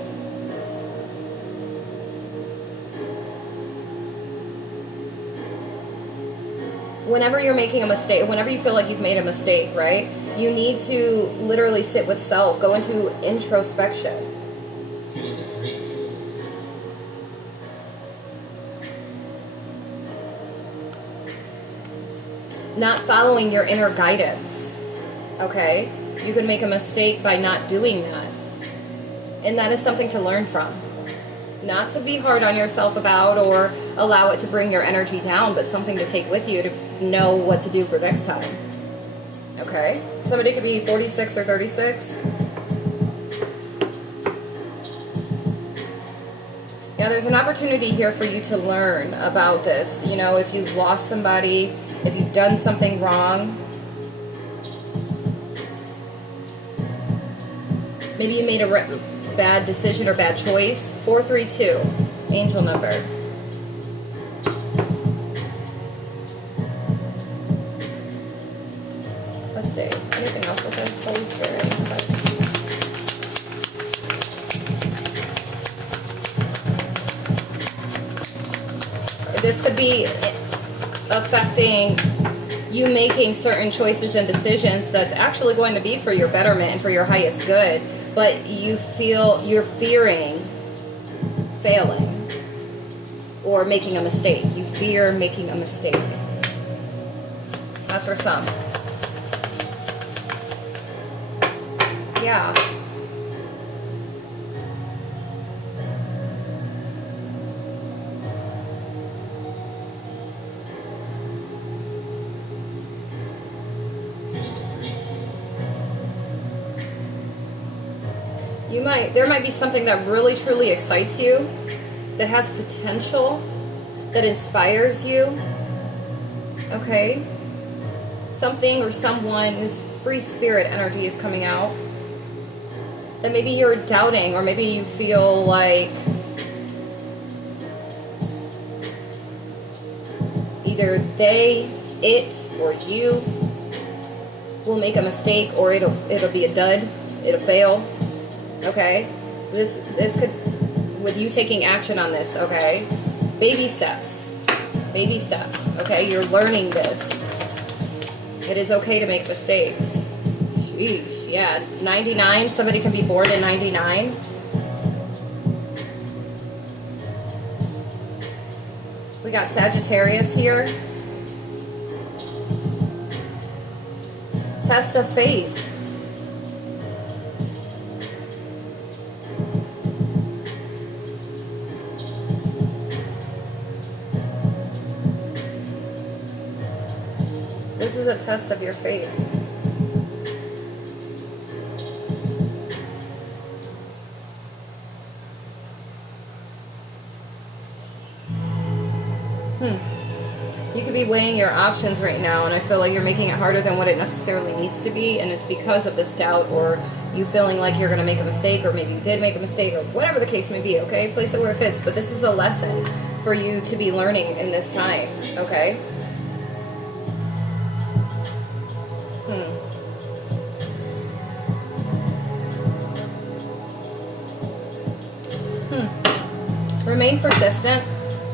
Whenever you're making a mistake, whenever you feel like you've made a mistake, right? You need to literally sit with self, go into introspection. Not following your inner guidance, okay? You can make a mistake by not doing that. And that is something to learn from. Not to be hard on yourself about or allow it to bring your energy down, but something to take with you to know what to do for next time. Okay? Somebody could be 46 or 36. Yeah, there's an opportunity here for you to learn about this. You know, if you've lost somebody, if you've done something wrong, maybe you made a bad decision or bad choice. 432, angel number. Let's see, anything else with this? Holy Spirit. This could be affecting you making certain choices and decisions that's actually going to be for your betterment and for your highest good, but you feel you're fearing failing or making a mistake. You fear making a mistake. That's for some. Yeah. There might be something that really truly excites you, that has potential, that inspires you. Okay? Something or someone is free spirit energy is coming out. That maybe you're doubting, or maybe you feel like either they, it, or you will make a mistake, or it'll be a dud, it'll fail. Okay, this could, with you taking action on this, okay, baby steps, okay, you're learning this. It is okay to make mistakes. Sheesh, yeah, 99, somebody can be born in 99. We got Sagittarius here. Test of faith. This is a test of your faith. You could be weighing your options right now, and I feel like you're making it harder than what it necessarily needs to be, and it's because of this doubt, or you feeling like you're going to make a mistake, or maybe you did make a mistake, or whatever the case may be, okay? Place it where it fits, but this is a lesson for you to be learning in this time, okay? Remain persistent.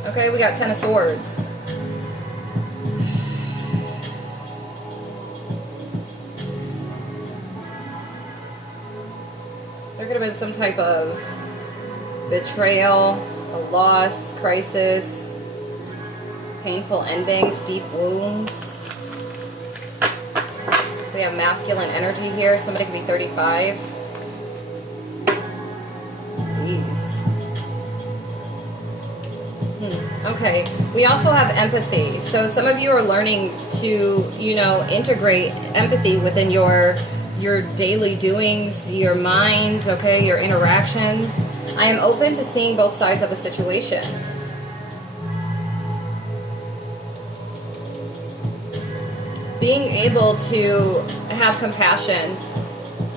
Okay, we got Ten of Swords. have been some type of betrayal, a loss, crisis, painful endings, deep wounds. We have masculine energy here. Somebody could be 35. Jeez. Okay. We also have empathy. So some of you are learning to, integrate empathy within your daily doings, your mind, okay, your interactions. I am open to seeing both sides of a situation. Being able to have compassion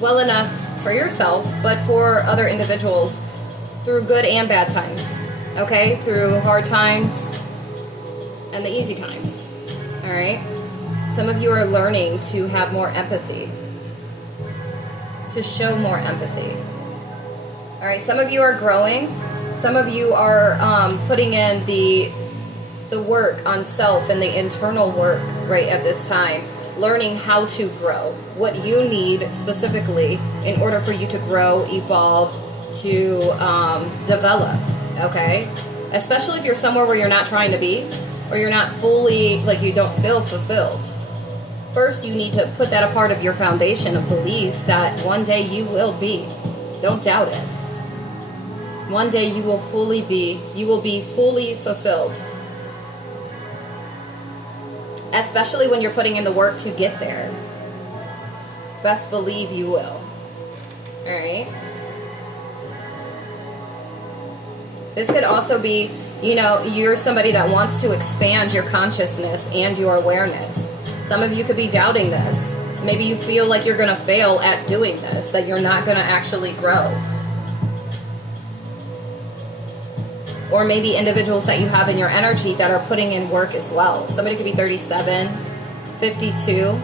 well enough for yourself, but for other individuals through good and bad times, okay? Through hard times and the easy times, all right? Some of you are learning to have more empathy, to show more empathy. All right, some of you are growing. Some of you are putting in the work on self and the internal work right at this time, learning how to grow, what you need specifically in order for you to grow, evolve, to develop, okay? Especially if you're somewhere where you're not trying to be, or you're not fully, like you don't feel fulfilled. First, you need to put that a part of your foundation of belief that one day you will be. Don't doubt it. One day you will be fully fulfilled. Especially when you're putting in the work to get there. Best believe you will. Alright? This could also be, you're somebody that wants to expand your consciousness and your awareness. Some of you could be doubting this. Maybe you feel like you're going to fail at doing this, that you're not going to actually grow. Or maybe individuals that you have in your energy that are putting in work as well. Somebody could be 37, 52.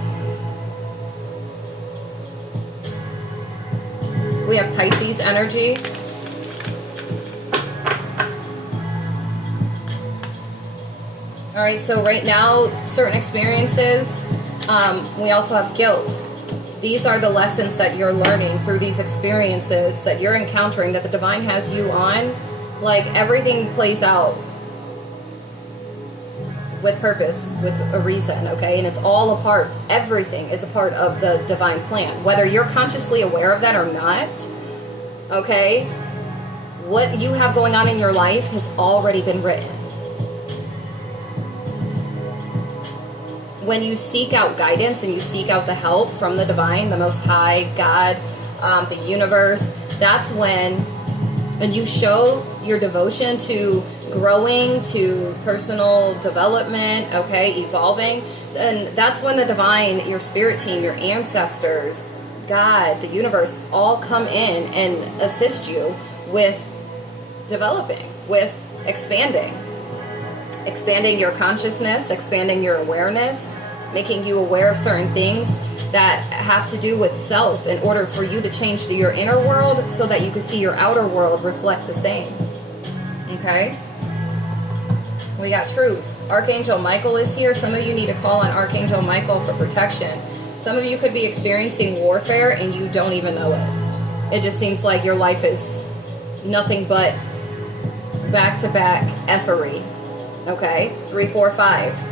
We have Pisces energy. All right, so right now, certain experiences, we also have guilt. These are the lessons that you're learning through these experiences that you're encountering, that the divine has you on. Like, everything plays out with purpose, with a reason, okay? And it's all a part, everything is a part of the divine plan. Whether you're consciously aware of that or not, okay? What you have going on in your life has already been written. When you seek out guidance and you seek out the help from the divine, the Most High, God, the universe, that's when you show your devotion to growing, to personal development, okay, evolving, then that's when the divine, your spirit team, your ancestors, God, the universe, all come in and assist you with developing, with expanding your consciousness, expanding your awareness, making you aware of certain things that have to do with self in order for you to change your inner world so that you can see your outer world reflect the same. Okay? We got truth. Archangel Michael is here. Some of you need to call on Archangel Michael for protection. Some of you could be experiencing warfare and you don't even know it. It just seems like your life is nothing but back-to-back effery. Okay? 3, 4, 5.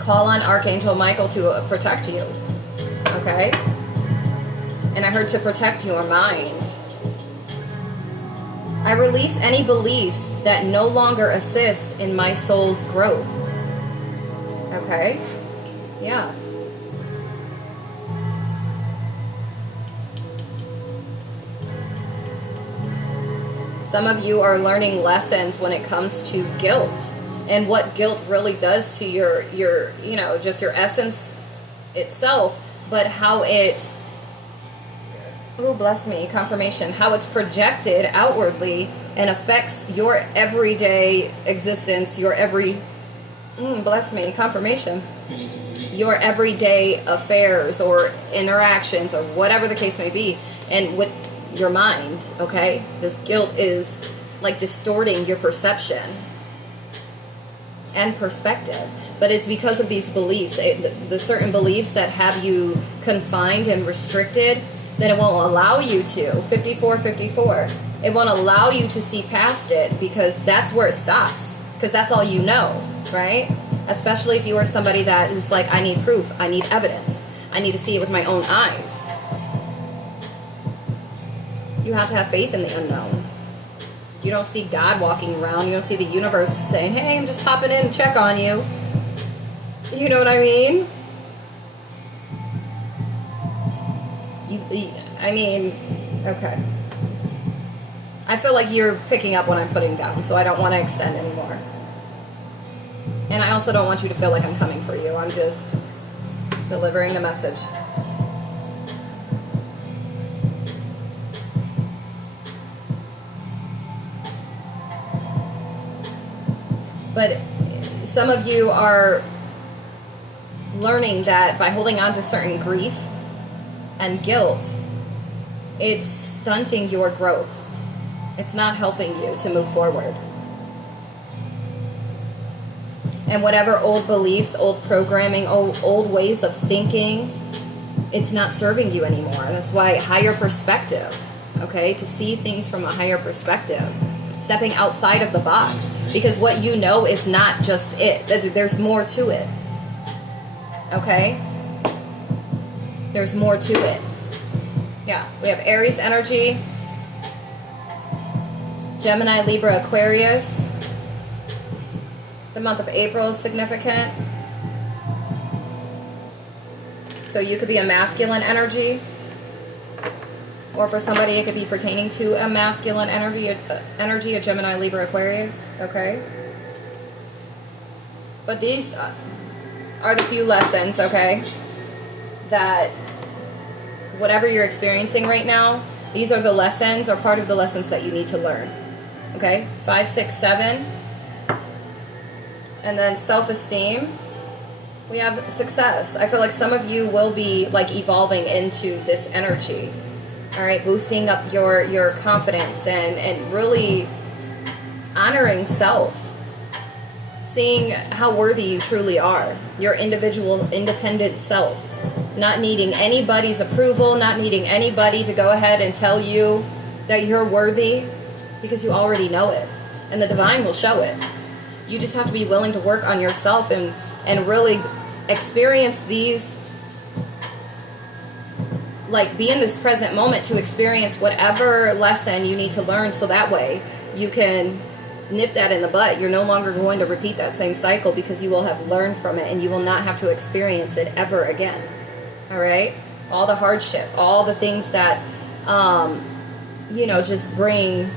Call on Archangel Michael to protect you. Okay? And I heard to protect your mind. I release any beliefs that no longer assist in my soul's growth. Okay? Yeah. Some of you are learning lessons when it comes to guilt and what guilt really does to your just your essence itself, but how it, oh bless me, confirmation, how it's projected outwardly and affects your everyday existence, your bless me, confirmation, your everyday affairs or interactions or whatever the case may be, and with your mind, okay? This guilt is like distorting your perception. and perspective. But it's because of these beliefs, the certain beliefs that have you confined and restricted, that it won't allow you to. 54. It won't allow you to see past it, because that's where it stops. Because that's all you know, right? Especially if you are somebody that is like, I need proof, I need evidence, I need to see it with my own eyes. You have to have faith in the unknown. You don't see God walking around. You don't see the universe saying, hey, I'm just popping in to check on you. You know what I mean? Okay. I feel like you're picking up what I'm putting down, so I don't want to extend anymore. And I also don't want you to feel like I'm coming for you. I'm just delivering the message. But some of you are learning that by holding on to certain grief and guilt, it's stunting your growth. It's not helping you to move forward. And whatever old beliefs, old programming, old ways of thinking, it's not serving you anymore. And that's why higher perspective, okay? To see things from a higher perspective. Stepping outside of the box. Because what you know is not just it. There's more to it. Okay? There's more to it. Yeah. We have Aries energy. Gemini, Libra, Aquarius. The month of April is significant. So you could be a masculine energy. Or for somebody, it could be pertaining to a masculine energy, a Gemini, Libra, Aquarius. Okay? But these are the few lessons, okay? That whatever you're experiencing right now, these are the lessons or part of the lessons that you need to learn. Okay? 5, 6, 7. And then self-esteem. We have success. I feel like some of you will be like evolving into this energy. All right, boosting up your confidence and really honoring self. Seeing how worthy you truly are. Your individual, independent self. Not needing anybody's approval, not needing anybody to go ahead and tell you that you're worthy, because you already know it. And the divine will show it. You just have to be willing to work on yourself and really experience these, like be in this present moment to experience whatever lesson you need to learn, so that way you can nip that in the bud. You're no longer going to repeat that same cycle, because you will have learned from it and you will not have to experience it ever again. All right? All the hardship, all the things that, just bring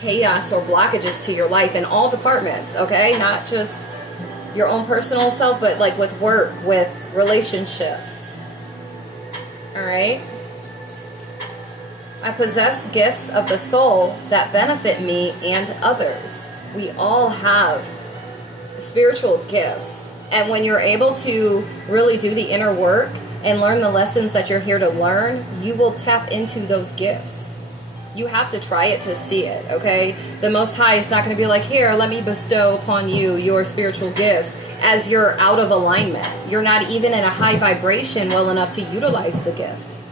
chaos or blockages to your life in all departments, okay? Not just your own personal self, but like with work, with relationships. All right? I possess gifts of the soul that benefit me and others. We all have spiritual gifts. And when you're able to really do the inner work and learn the lessons that you're here to learn, you will tap into those gifts. You have to try it to see it, okay? The Most High is not going to be like, here, let me bestow upon you your spiritual gifts as you're out of alignment. You're not even in a high vibration well enough to utilize the gift,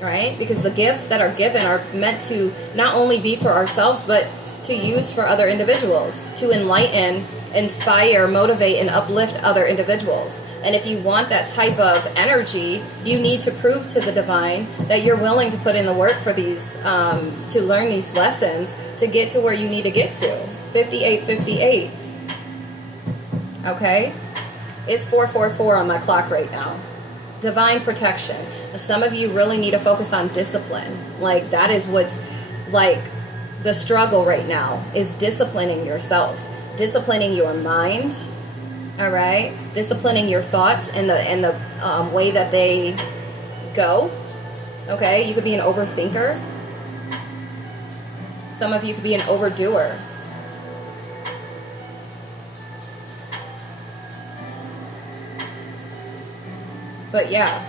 right? Because the gifts that are given are meant to not only be for ourselves, but to use for other individuals, to enlighten, inspire, motivate, and uplift other individuals. And if you want that type of energy, you need to prove to the divine that you're willing to put in the work for these, to learn these lessons, to get to where you need to get to. 5858. Okay? It's 444 on my clock right now. Divine protection. Some of you really need to focus on discipline. Like, that is what's, like, the struggle right now, is disciplining yourself. Disciplining your mind. All right, disciplining your thoughts and the way that they go. Okay, you could be an overthinker. Some of you could be an overdoer. But yeah,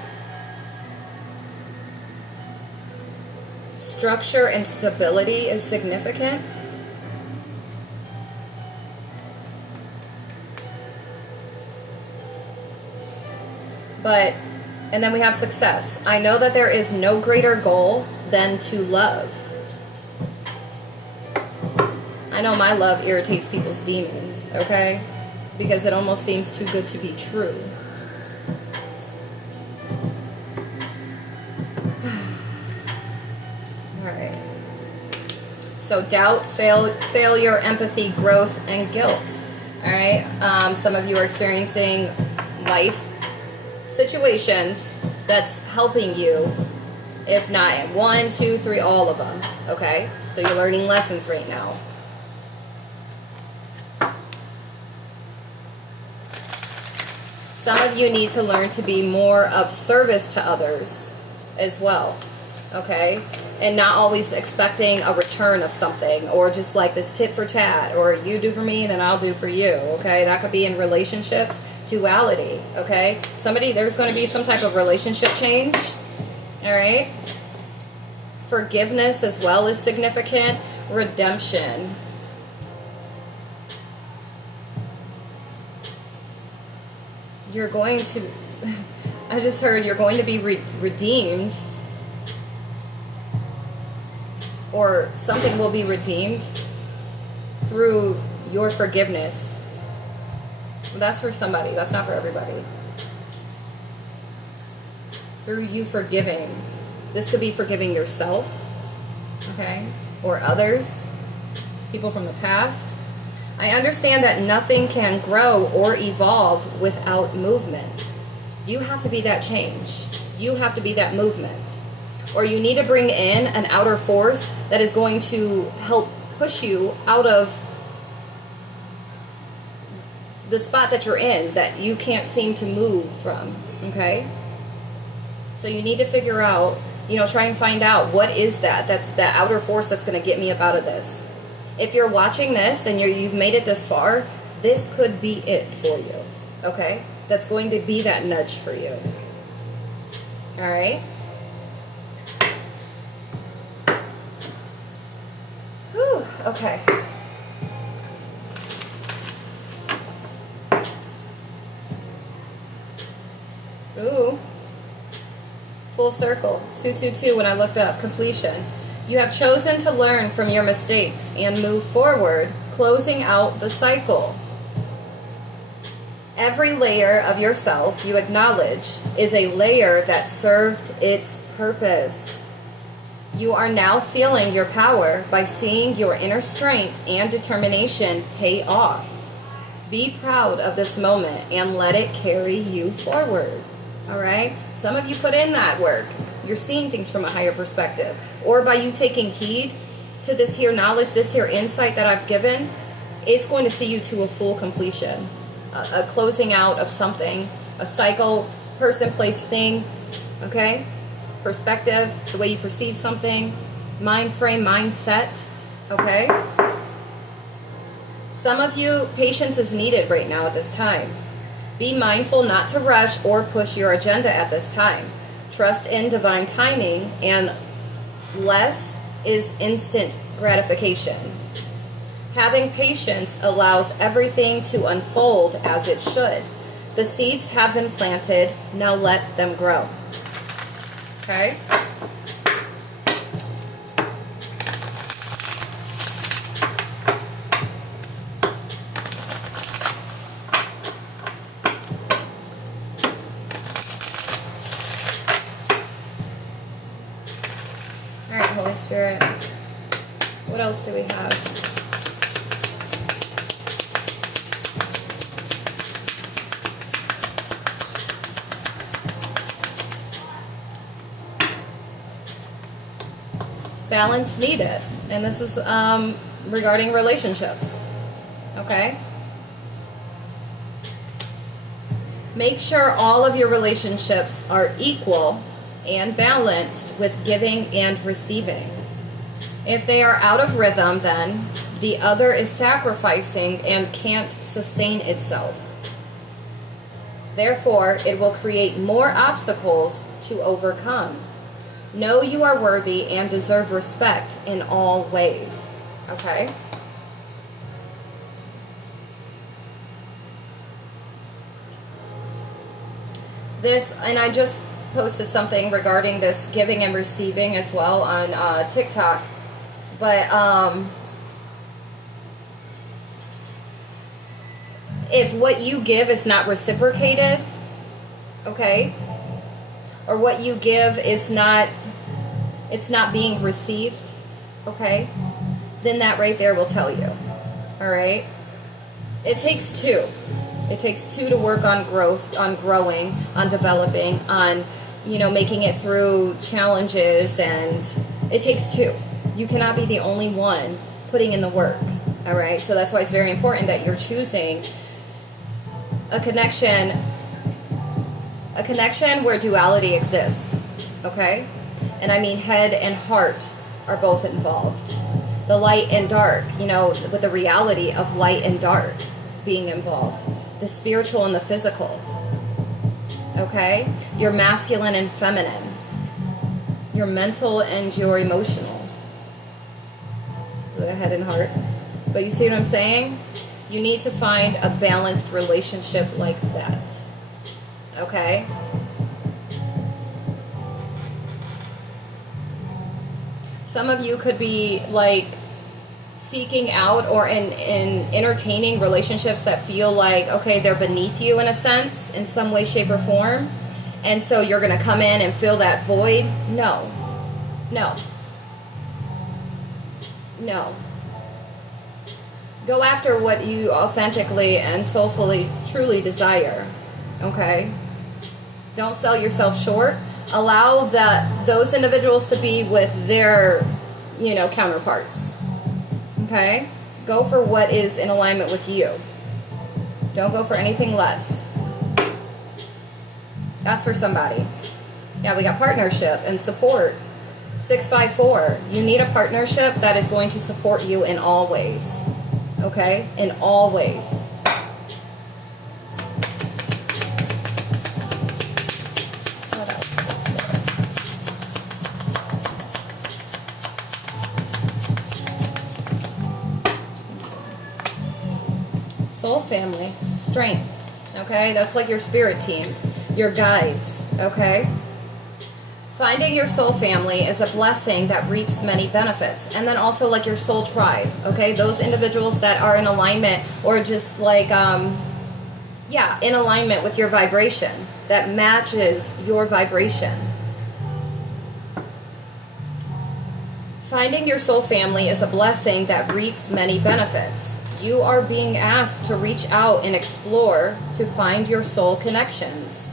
structure and stability is significant. And then we have success. I know that there is no greater goal than to love. I know my love irritates people's demons, okay? Because it almost seems too good to be true. Alright. So doubt, failure, empathy, growth, and guilt. Alright? Some of you are experiencing life situations that's helping you. If not 1, 2, 3, all of them. Okay? So you're learning lessons right now. Some of you need to learn to be more of service to others as well. Okay? And not always expecting a return of something, or just like this tit for tat, or you do for me, then I'll do for you. Okay? That could be in relationships, duality. Okay? There's going to be some type of relationship change. Alright? Forgiveness as well is significant. Redemption. You're going to, I just heard you're going to be redeemed, or something will be redeemed through your forgiveness. That's for somebody. That's not for everybody. Through you forgiving. This could be forgiving yourself, okay, or others, people from the past. I understand that nothing can grow or evolve without movement. You have to be that change. You have to be that movement. Or you need to bring in an outer force that is going to help push you out of the spot that you're in, that you can't seem to move from, okay? So you need to figure out, try and find out what is that. That's that outer force that's going to get me up out of this. If you're watching this and you've made it this far, this could be it for you, okay? That's going to be that nudge for you. All right? Whew, okay. Ooh. Full circle. 222 when I looked up. Completion. You have chosen to learn from your mistakes and move forward, closing out the cycle. Every layer of yourself you acknowledge is a layer that served its purpose. You are now feeling your power by seeing your inner strength and determination pay off. Be proud of this moment and let it carry you forward. All right? Some of you put in that work. You're seeing things from a higher perspective. Or by you taking heed to this here knowledge, this here insight that I've given, it's going to see you to a full completion. A closing out of something. A cycle, person, place, thing. Okay? Perspective, the way you perceive something. Mind frame, mindset. Okay? Some of you, patience is needed right now at this time. Be mindful not to rush or push your agenda at this time. Trust in divine timing, and less is instant gratification. Having patience allows everything to unfold as it should. The seeds have been planted, now let them grow. Okay? Holy Spirit. What else do we have? Balance needed. And this is regarding relationships. Okay? Make sure all of your relationships are equal and balanced with giving and receiving. If they are out of rhythm, then the other is sacrificing and can't sustain itself. Therefore, it will create more obstacles to overcome. Know you are worthy and deserve respect in all ways. Okay? this, and I just posted something regarding this giving and receiving as well on TikTok. But if what you give is not reciprocated, okay, or what you give is not, it's not being received, okay, then that right there will tell you. All right, it takes two. It takes two to work on growth, on growing, on developing, on, you know, making it through challenges, and it takes two. You cannot be the only one putting in the work. All right, so that's why it's very important that you're choosing a connection where duality exists, okay? And I mean head and heart are both involved. The light and dark, you know, with the reality of light and dark being involved. The spiritual and the physical, okay? Your masculine and feminine. Your mental and your emotional. The head and heart. But you see what I'm saying? You need to find a balanced relationship like that. Okay? Some of you could be like seeking out or in entertaining relationships that feel like, okay, they're beneath you in a sense, in some way, shape, or form. And so you're going to come in and fill that void. No. No. No. Go after what you authentically and soulfully truly desire. Okay? Don't sell yourself short. Allow those individuals to be with their, you know, counterparts. Okay? Go for what is in alignment with you. Don't go for anything less. That's for somebody. Yeah, we got partnership and support. 654. You need a partnership that is going to support you in all ways. Okay? In all ways. What else is there? Soul family. Strength. Okay? That's like your spirit team. Your guides. Okay? Finding your soul family is a blessing that reaps many benefits. And then also like your soul tribe, okay? Those individuals that are in alignment or just like, in alignment with your vibration, that matches your vibration. Finding your soul family is a blessing that reaps many benefits. You are being asked to reach out and explore to find your soul connections.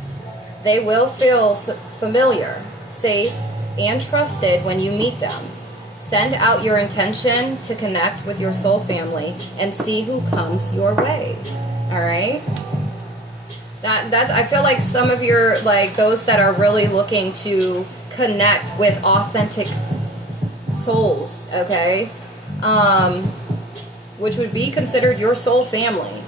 They will feel familiar, safe, and trusted when you meet them. Send out your intention to connect with your soul family and see who comes your way. All right? That's I feel like some of your, like those that are really looking to connect with authentic souls, okay? Which would be considered your soul family.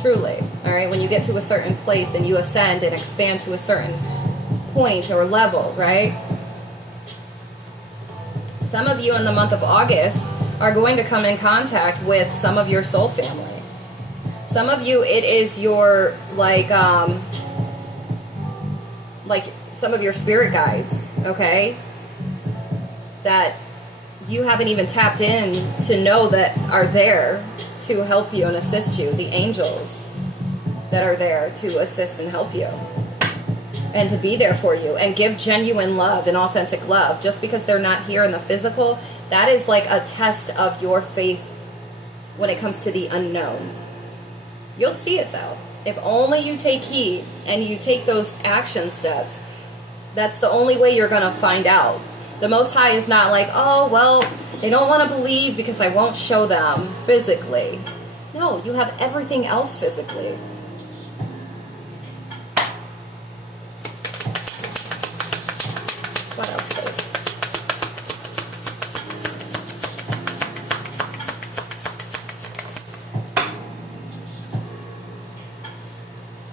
Truly. All right? When you get to a certain place and you ascend and expand to a certain point or level, right? Some of you in the month of August are going to come in contact with some of your soul family. Some of you, it is your like some of your spirit guides, okay? That you haven't even tapped in to know that are there to help you and assist you. The angels that are there to assist and help you. And to be there for you and give genuine love and authentic love. Just because they're not here in the physical, that is like a test of your faith when it comes to the unknown. You'll see it though. If only you take heed and you take those action steps, that's the only way you're going to find out. The Most High is not like, oh, well, they don't want to believe because I won't show them physically. No, you have everything else physically. What else, please?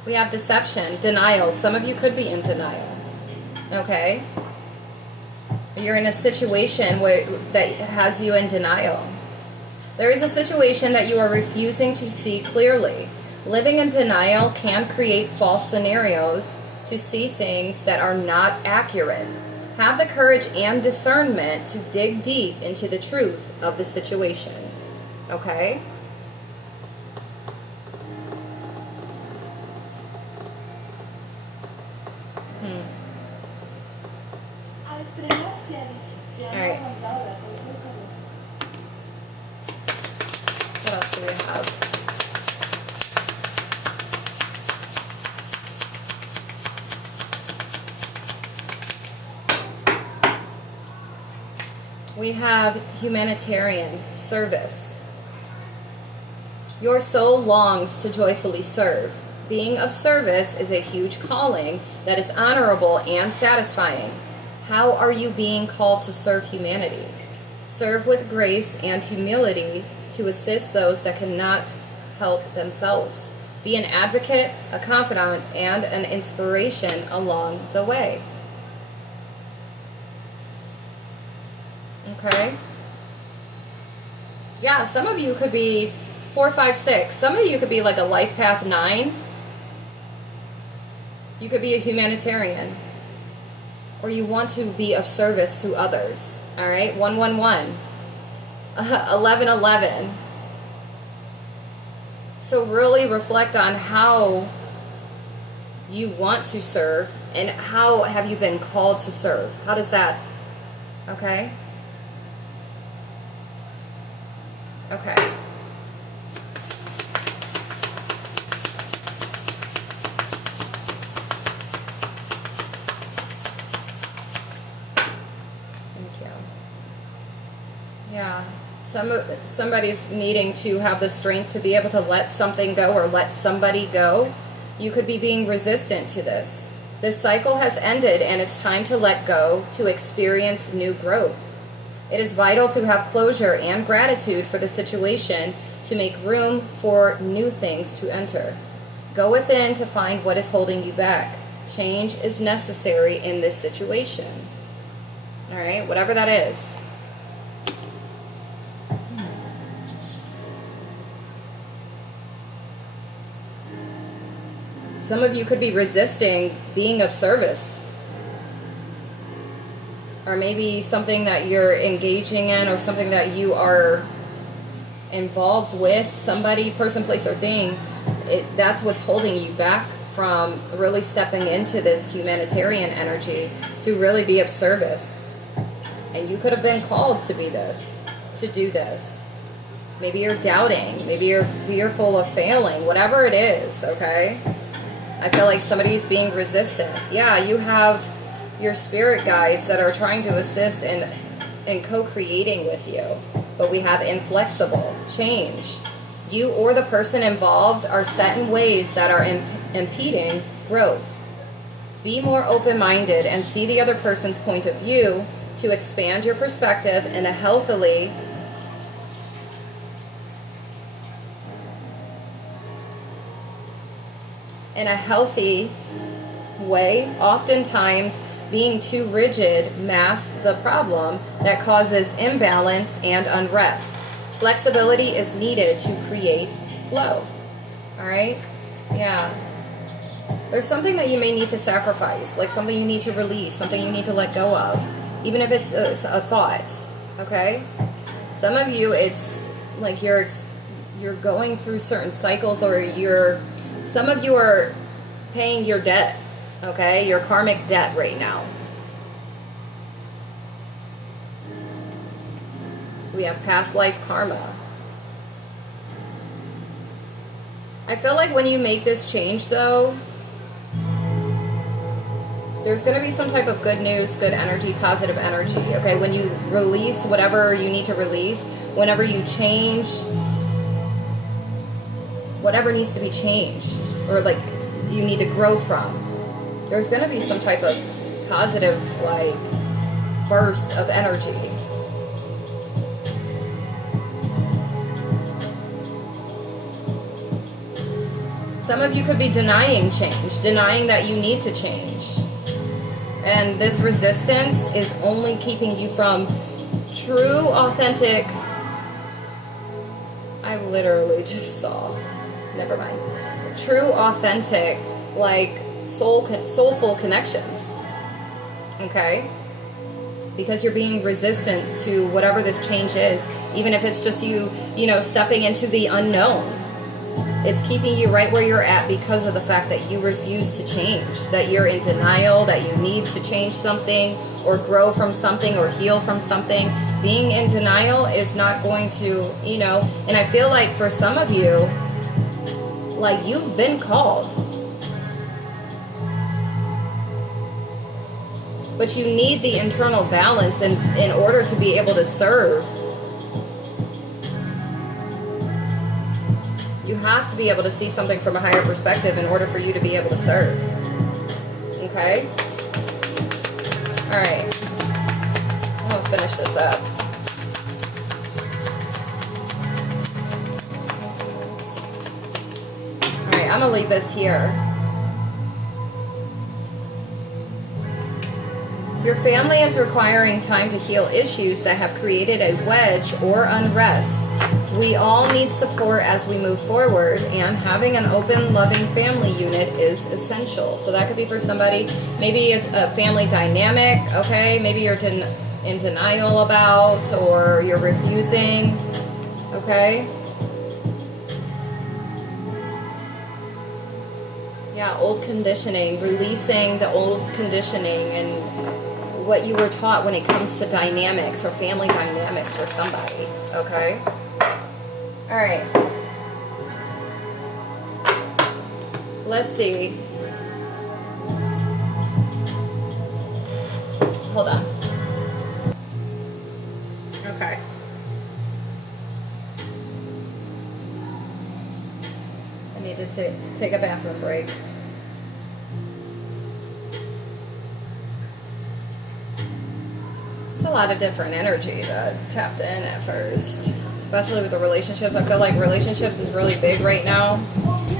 We have deception, denial. Some of you could be in denial. Okay? You're in a situation that has you in denial. There is a situation that you are refusing to see clearly. Living in denial can create false scenarios to see things that are not accurate. Have the courage and discernment to dig deep into the truth of the situation. Okay? Alright. What else do we have? We have humanitarian service. Your soul longs to joyfully serve. Being of service is a huge calling that is honorable and satisfying. How are you being called to serve humanity? Serve with grace and humility to assist those that cannot help themselves. Be an advocate, a confidant, and an inspiration along the way. Okay? Yeah, some of you could be 4, 5, 6. Some of you could be like a life path 9. You could be a humanitarian. Or you want to be of service to others. Alright? 111. 1111. So really reflect on how you want to serve and how have you been called to serve. How does that... Okay? Okay. Thank you. Yeah. Somebody's needing to have the strength to be able to let something go or let somebody go. You could be being resistant to this. This cycle has ended and it's time to let go to experience new growth. It is vital to have closure and gratitude for the situation to make room for new things to enter. Go within to find what is holding you back. Change is necessary in this situation. All right, whatever that is. Some of you could be resisting being of service. Or maybe something that you're engaging in or something that you are involved with, somebody, person, place, or thing, that's what's holding you back from really stepping into this humanitarian energy to really be of service. And you could have been called to be this, to do this. Maybe you're doubting, maybe you're fearful of failing, whatever it is, okay? I feel like somebody's being resistant. Yeah, you have your spirit guides that are trying to assist in co-creating with you. But we have inflexible, change. You or the person involved are set in ways that are impeding growth. Be more open-minded and see the other person's point of view to expand your perspective in a healthy way. Oftentimes, being too rigid masks the problem that causes imbalance and unrest. Flexibility is needed to create flow. Alright? Yeah. There's something that you may need to sacrifice, like something you need to release, something you need to let go of, even if it's a thought. Okay? Some of you, it's like you're going through certain cycles, or some of you are paying your debt. Okay, your karmic debt right now. We have past life karma. I feel like when you make this change, though, there's going to be some type of good news, good energy, positive energy. Okay, when you release whatever you need to release, whenever you change whatever needs to be changed, or like you need to grow from, there's going to be some type of positive, like, burst of energy. Some of you could be denying change, denying that you need to change. And this resistance is only keeping you from true, authentic... I literally just saw... Never mind. True, authentic, like, soulful connections. Okay? Because you're being resistant to whatever this change is, even if it's just you stepping into the unknown. It's keeping you right where you're at because of the fact that you refuse to change, that you're in denial, that you need to change something or grow from something or heal from something. Being in denial is not going to, and I feel like for some of you, like you've been called, but you need the internal balance in order to be able to serve. You have to be able to see something from a higher perspective in order for you to be able to serve. Okay? Alright. I'm going to finish this up. Alright, I'm going to leave this here. Your family is requiring time to heal issues that have created a wedge or unrest. We all need support as we move forward, and having an open, loving family unit is essential. So that could be for somebody, maybe it's a family dynamic, okay? Maybe you're in denial about, or you're refusing, okay? Yeah, old conditioning, releasing the old conditioning and what you were taught when it comes to dynamics or family dynamics for somebody, okay? All right. Let's see. Hold on. Okay. I need to take a bathroom break. A lot of different energy that tapped in at first, especially with the relationships. I feel like relationships is really big right now.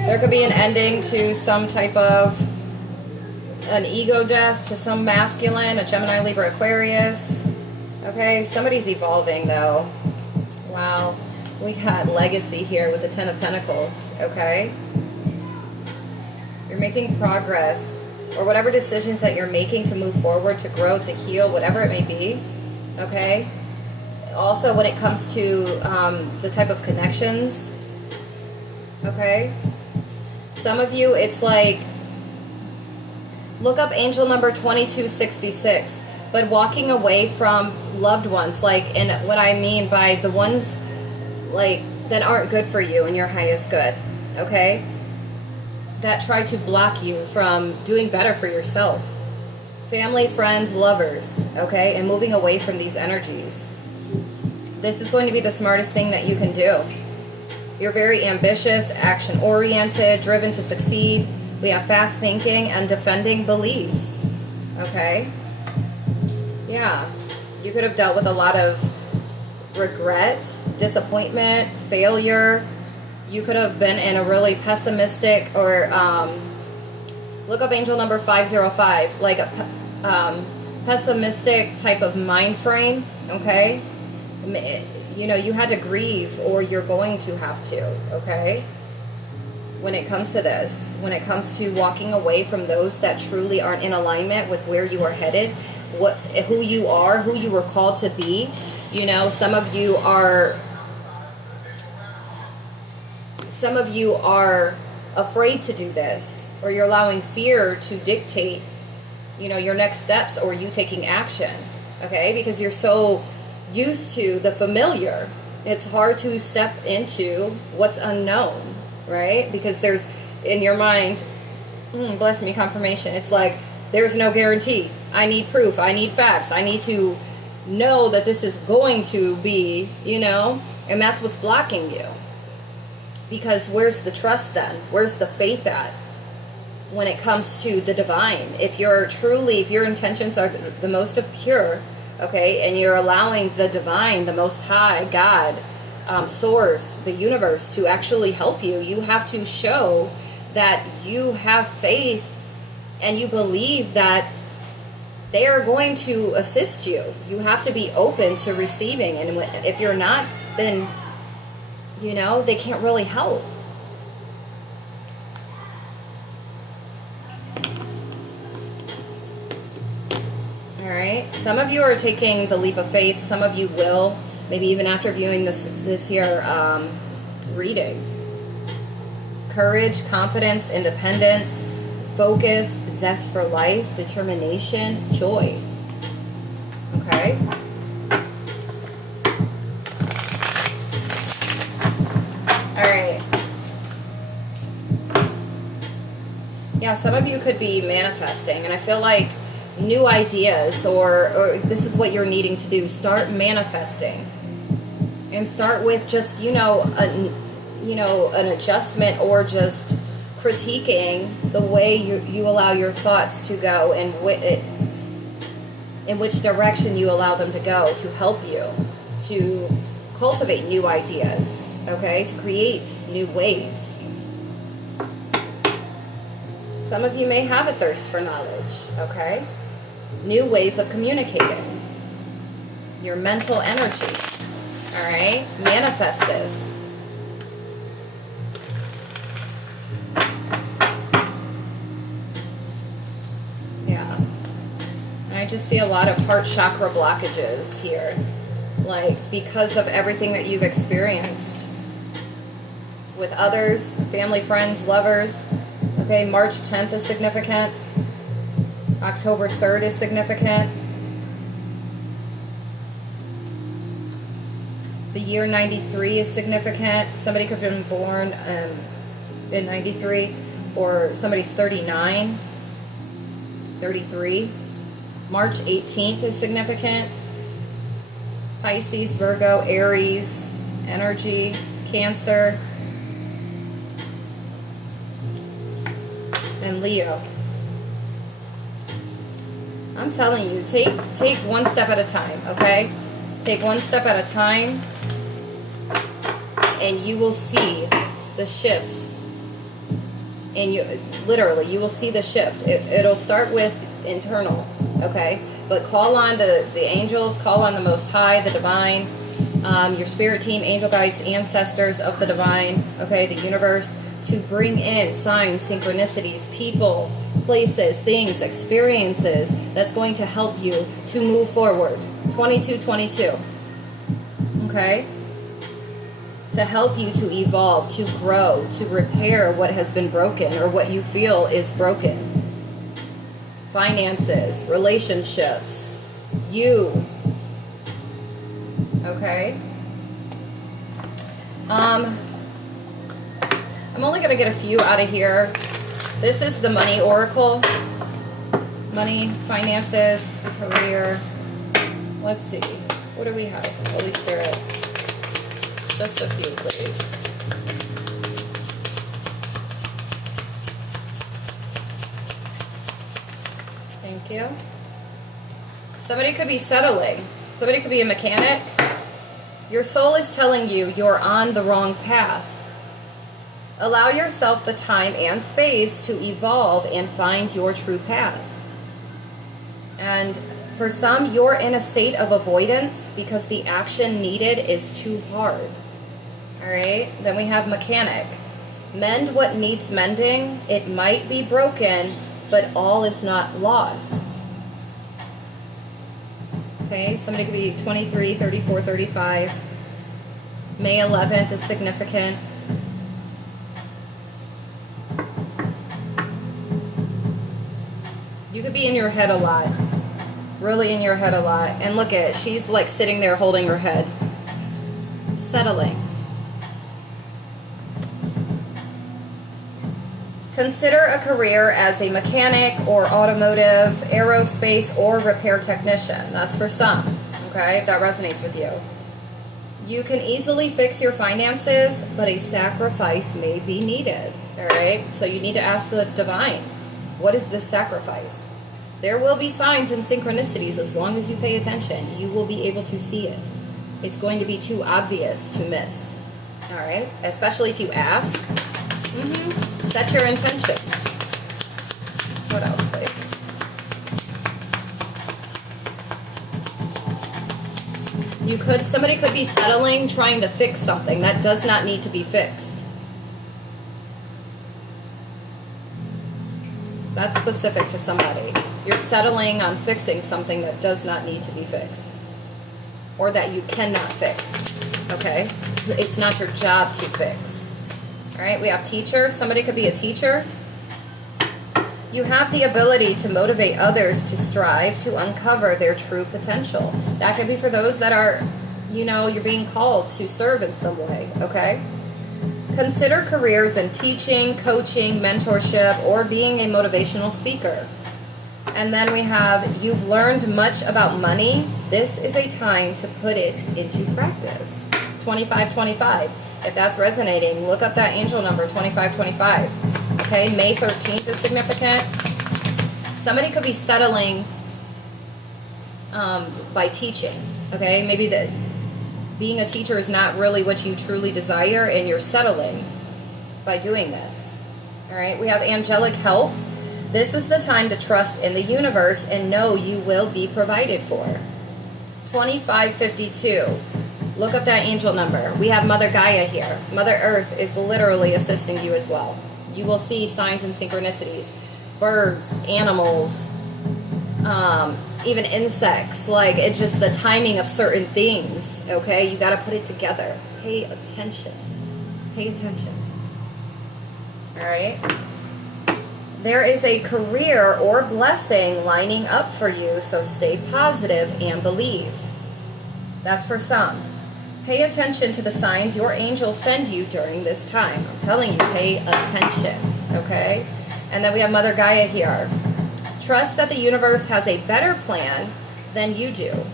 There could be an ending to some type of an ego death to some masculine, a Gemini, Libra, Aquarius. Okay, somebody's evolving though. Wow, we got legacy here with the Ten of Pentacles. Okay, you're making progress, or whatever decisions that you're making to move forward, to grow, to heal, whatever it may be. Okay. Also, when it comes to the type of connections, okay. Some of you, it's like, look up angel number 2266. But walking away from loved ones, like, and what I mean by the ones like that aren't good for you and your highest good, okay. That try to block you from doing better for yourself. Family, friends, lovers, okay? And moving away from these energies. This is going to be the smartest thing that you can do. You're very ambitious, action-oriented, driven to succeed. We have fast thinking and defending beliefs, okay? Yeah. You could have dealt with a lot of regret, disappointment, failure. You could have been in a really pessimistic or... look up angel number 505, like a pessimistic type of mind frame, okay? You had to grieve, or you're going to have to, okay? When it comes to this, when it comes to walking away from those that truly aren't in alignment with where you are headed, who you are, who you were called to be. Some of you are afraid to do this, or you're allowing fear to dictate, your next steps, or you taking action, okay? Because you're so used to the familiar. It's hard to step into what's unknown, right? Because there's, in your mind, bless me, confirmation. It's like, there's no guarantee. I need proof. I need facts. I need to know that this is going to be, and that's what's blocking you. Because where's the trust then? Where's the faith at when it comes to the divine? If your intentions are the most of pure, okay, and you're allowing the divine, the most high, God, source, the universe to actually help you, you have to show that you have faith and you believe that they are going to assist you. You have to be open to receiving, and if you're not, then they can't really help. All right. Some of you are taking the leap of faith. Some of you will, maybe even after viewing this here reading. Courage, confidence, independence, focused, zest for life, determination, joy. Okay. All right. Yeah, some of you could be manifesting, and I feel like new ideas or this is what you're needing to do. Start manifesting, and start with just an adjustment, or just critiquing the way you allow your thoughts to go and in which direction you allow them to go to help you to cultivate new ideas, okay, to create new ways. Some of you may have a thirst for knowledge, okay? New ways of communicating. Your mental energy, all right? Manifest this. Yeah. And I just see a lot of heart chakra blockages here. Like, because of everything that you've experienced with others, family, friends, lovers. Okay, March 10th is significant. October 3rd is significant. The year 93 is significant. Somebody could have been born in 93, or somebody's 39, 33. March 18th is significant. Pisces, Virgo, Aries, energy, Cancer, and Leo. I'm telling you, take one step at a time, okay? Take one step at a time, and you will see the shifts. And you will see the shift. It'll start with internal, okay? But call on the angels, call on the Most High, the Divine, your spirit team, angel guides, ancestors of the Divine, okay, the universe, to bring in signs, synchronicities, people, places, things, experiences that's going to help you to move forward. 2222. Okay? To help you to evolve, to grow, to repair what has been broken or what you feel is broken. Finances, relationships, you. Okay? I'm only going to get a few out of here. This is the Money Oracle. Money, finances, career. Let's see. What do we have? Holy Spirit. Just a few, please. Thank you. Somebody could be settling. Somebody could be a mechanic. Your soul is telling you you're on the wrong path. Allow yourself the time and space to evolve and find your true path. And for some, you're in a state of avoidance because the action needed is too hard. All right? Then we have mechanic. Mend what needs mending. It might be broken, but all is not lost. Okay? Somebody could be 23, 34, 35. May 11th is significant. You could be in your head a lot. Really in your head a lot. And look at it. She's like sitting there holding her head. Settling. Consider a career as a mechanic or automotive, aerospace, or repair technician. That's for some. Okay? If that resonates with you. You can easily fix your finances, but a sacrifice may be needed. Alright? So you need to ask the divine. What is this sacrifice? There will be signs and synchronicities as long as you pay attention. You will be able to see it. It's going to be too obvious to miss. Alright? Especially if you ask. Set your intentions. What else, please? Somebody could be settling, trying to fix something that does not need to be fixed. That's specific to somebody. You're settling on fixing something that does not need to be fixed, or that you cannot fix, okay? It's not your job to fix. All right, we have teacher. Somebody could be a teacher. You have the ability to motivate others to strive to uncover their true potential. That could be for those that are, you're being called to serve in some way, okay? Consider careers in teaching, coaching, mentorship, or being a motivational speaker. And then we have, you've learned much about money. This is a time to put it into practice. 2525. If that's resonating, look up that angel number, 2525. Okay, May 13th is significant. Somebody could be settling by teaching. Okay, maybe that being a teacher is not really what you truly desire, and you're settling by doing this. All right, we have angelic help. This is the time to trust in the universe and know you will be provided for. 2552. Look up that angel number. We have Mother Gaia here. Mother Earth is literally assisting you as well. You will see signs and synchronicities. Birds, animals, even insects. Like, it's just the timing of certain things, okay? You got to put it together. Pay attention. Pay attention. All right? There is a career or blessing lining up for you, so stay positive and believe. That's for some. Pay attention to the signs your angels send you during this time. I'm telling you, pay attention, okay? And then we have Mother Gaia here. Trust that the universe has a better plan than you do.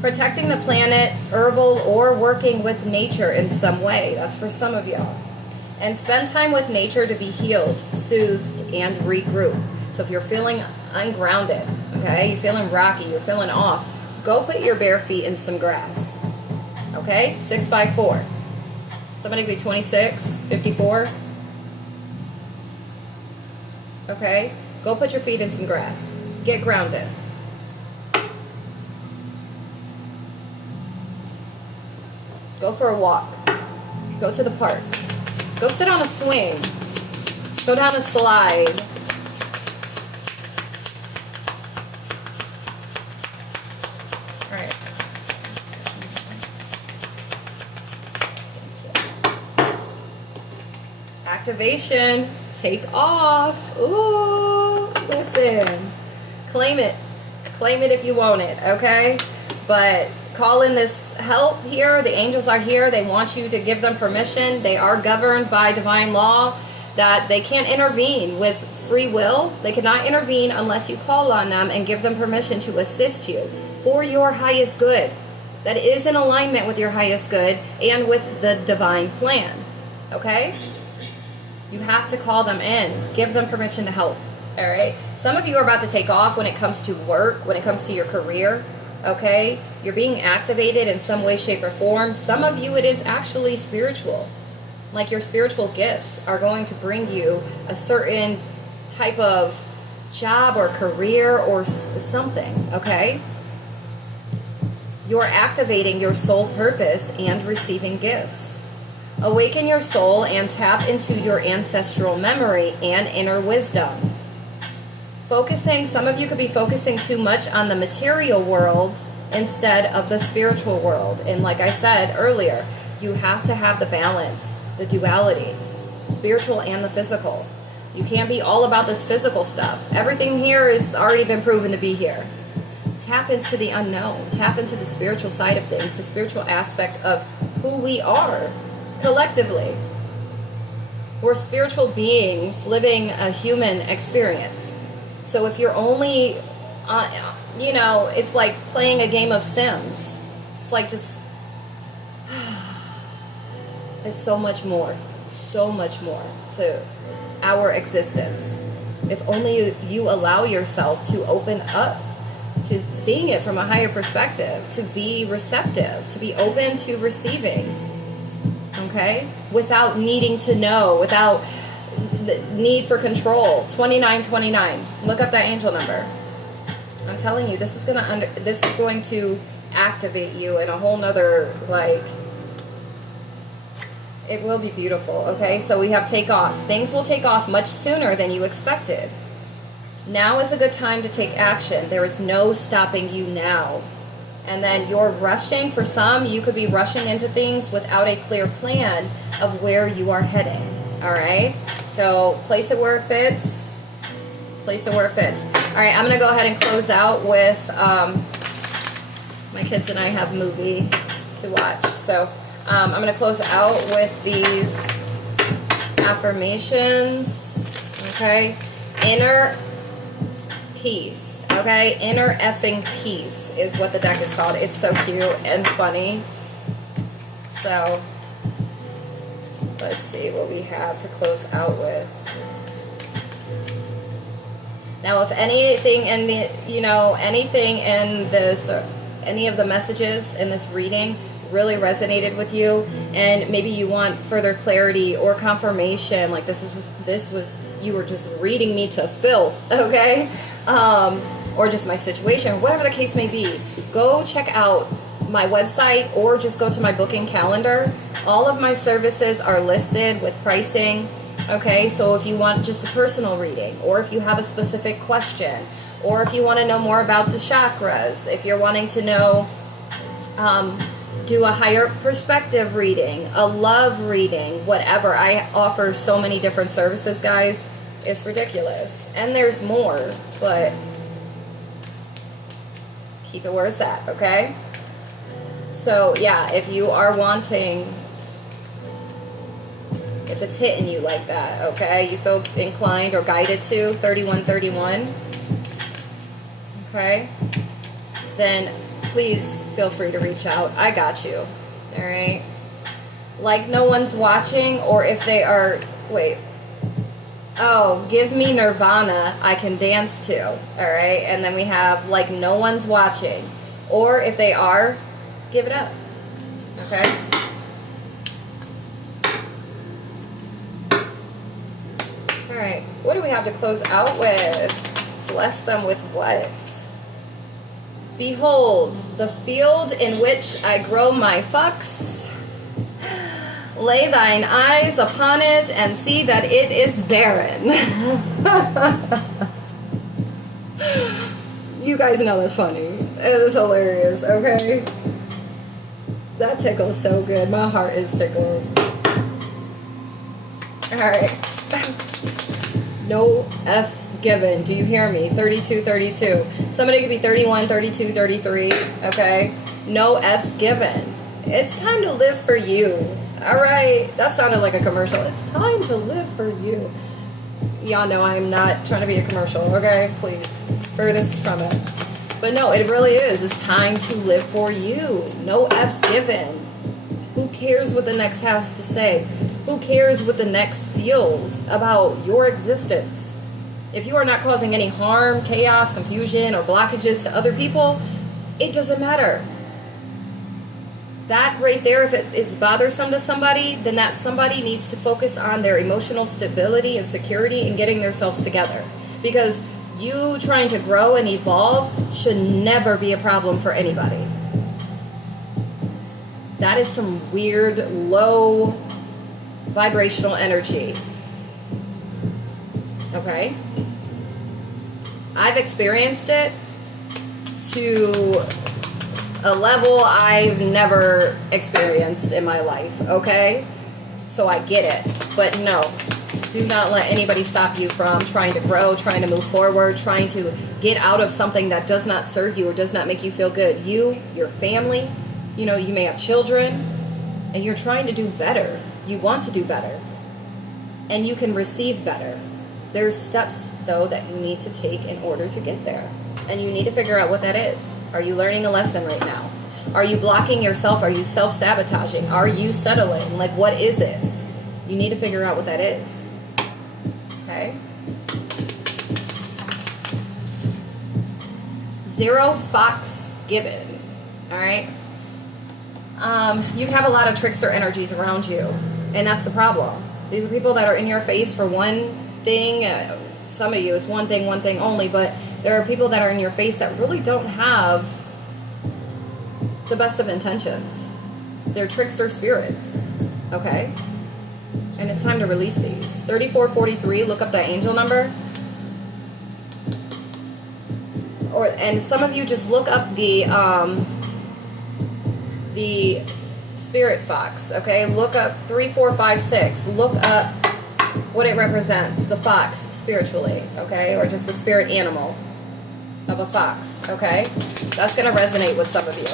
Protecting the planet, herbal, or working with nature in some way. That's for some of y'all. And spend time with nature to be healed, soothed, and regroup. So if you're feeling ungrounded, okay, you're feeling rocky, you're feeling off, go put your bare feet in some grass. Okay, 654. Somebody be 26, 54. Okay, go put your feet in some grass. Get grounded. Go for a walk. Go to the park. Go sit on a swing. Go down a slide. All right. Activation. Take off. Ooh, listen. Claim it. Claim it if you want it, okay? But call in this help here. The angels are here. They want you to give them permission. They are governed by divine law that they can't intervene with free will. They cannot intervene unless you call on them and give them permission to assist you for your highest good. That is in alignment with your highest good and with the divine plan. Okay? You have to call them in. Give them permission to help. All right? Some of you are about to take off when it comes to work, when it comes to your career. Okay? You're being activated in some way, shape, or form. Some of you, it is actually spiritual. Like your spiritual gifts are going to bring you a certain type of job or career or something. Okay? You're activating your soul purpose and receiving gifts. Awaken your soul and tap into your ancestral memory and inner wisdom. Some of you could be focusing too much on the material world instead of the spiritual world. And like I said earlier, you have to have the balance, the duality, spiritual and the physical. You can't be all about this physical stuff. Everything here has already been proven to be here. Tap into the unknown. Tap into the spiritual side of things, the spiritual aspect of who we are collectively. We're spiritual beings living a human experience. So if you're only, it's like playing a game of Sims. It's like just, it's so much more to our existence. If only you allow yourself to open up to seeing it from a higher perspective, to be receptive, to be open to receiving, okay? Without needing to know, without the need for control. 2929. Look up that angel number. I'm telling you, this is going to activate you in a whole nother, it will be beautiful, okay? So we have take off. Things will take off much sooner than you expected. Now is a good time to take action. There is no stopping you now. And then you're rushing. For some, you could be rushing into things without a clear plan of where you are heading. All right? So place it where it fits. Place it where it fits. All right, I'm going to go ahead and close out with, my kids and I have a movie to watch. So I'm going to close out with these affirmations. Okay? Inner peace. Okay, inner effing peace is what the deck is called. It's so cute and funny. So let's see what we have to close out with. Now, if anything in the, anything in this, or any of the messages in this reading really resonated with you, and maybe you want further clarity or confirmation, like this was you were just reading me to filth, okay? Or just my situation, whatever the case may be, go check out my website or just go to my booking calendar. All of my services are listed with pricing, okay? So if you want just a personal reading, or if you have a specific question, or if you want to know more about the chakras, if you're wanting to know, do a higher perspective reading, a love reading, whatever. I offer so many different services, guys. It's ridiculous. And there's more, but keep it where it's at, okay? So, yeah, if you are wanting, if it's hitting you like that, okay, you feel inclined or guided to 3131, okay, then please feel free to reach out. I got you, all right? Like no one's watching, or if they are, wait, oh, give me Nirvana, I can dance to, all right? And then we have like no one's watching, or if they are, give it up, okay? All right, what do we have to close out with? Bless them with what? Behold, the field in which I grow my fucks. Lay thine eyes upon it and see that it is barren. You guys know that's funny. It is hilarious, okay? That tickles so good. My heart is tickled. Alright. No F's given. Do you hear me? 32. Somebody could be 31, 32, 33, okay? No F's given. It's time to live for you. All right. That sounded like a commercial. It's time to live for you. Y'all know I'm not trying to be a commercial, okay? Please. Furthest from it. But no, it really is. It's time to live for you. No F's given. Who cares what the next has to say? Who cares what the next feels about your existence? If you are not causing any harm, chaos, confusion, or blockages to other people, it doesn't matter. That right there, if it is bothersome to somebody, then that somebody needs to focus on their emotional stability and security and getting themselves together. Because you trying to grow and evolve should never be a problem for anybody. That is some weird, low vibrational energy. Okay? I've experienced it to a level I've never experienced in my life, okay? So I get it. But no, do not let anybody stop you from trying to grow, trying to move forward, trying to get out of something that does not serve you or does not make you feel good. You, your family, you may have children, and you're trying to do better. You want to do better. And you can receive better. There's steps, though, that you need to take in order to get there. And you need to figure out what that is. Are you learning a lesson right now? Are you blocking yourself? Are you self-sabotaging? Are you settling? Like, what is it? You need to figure out what that is. Okay? 0 fox given. Alright? You have a lot of trickster energies around you. And that's the problem. These are people that are in your face for one thing. Some of you, it's one thing only. But there are people that are in your face that really don't have the best of intentions. They're trickster spirits. Okay? And it's time to release these. 3443, look up that angel number. and some of you just look up the spirit fox, okay? Look up 3456. Look up what it represents, the fox spiritually, okay? Or just the spirit animal of a fox, okay? That's going to resonate with some of you.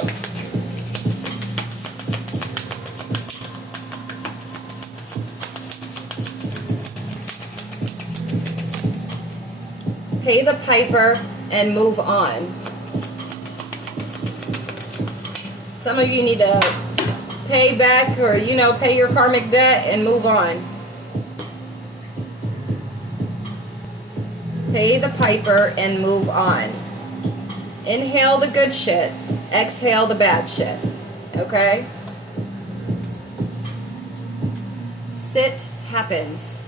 Pay the piper and move on. Some of you need to pay back, or, you know, pay your karmic debt and move on. Pay the piper and move on. Inhale the good shit. Exhale the bad shit. Okay? Sit happens.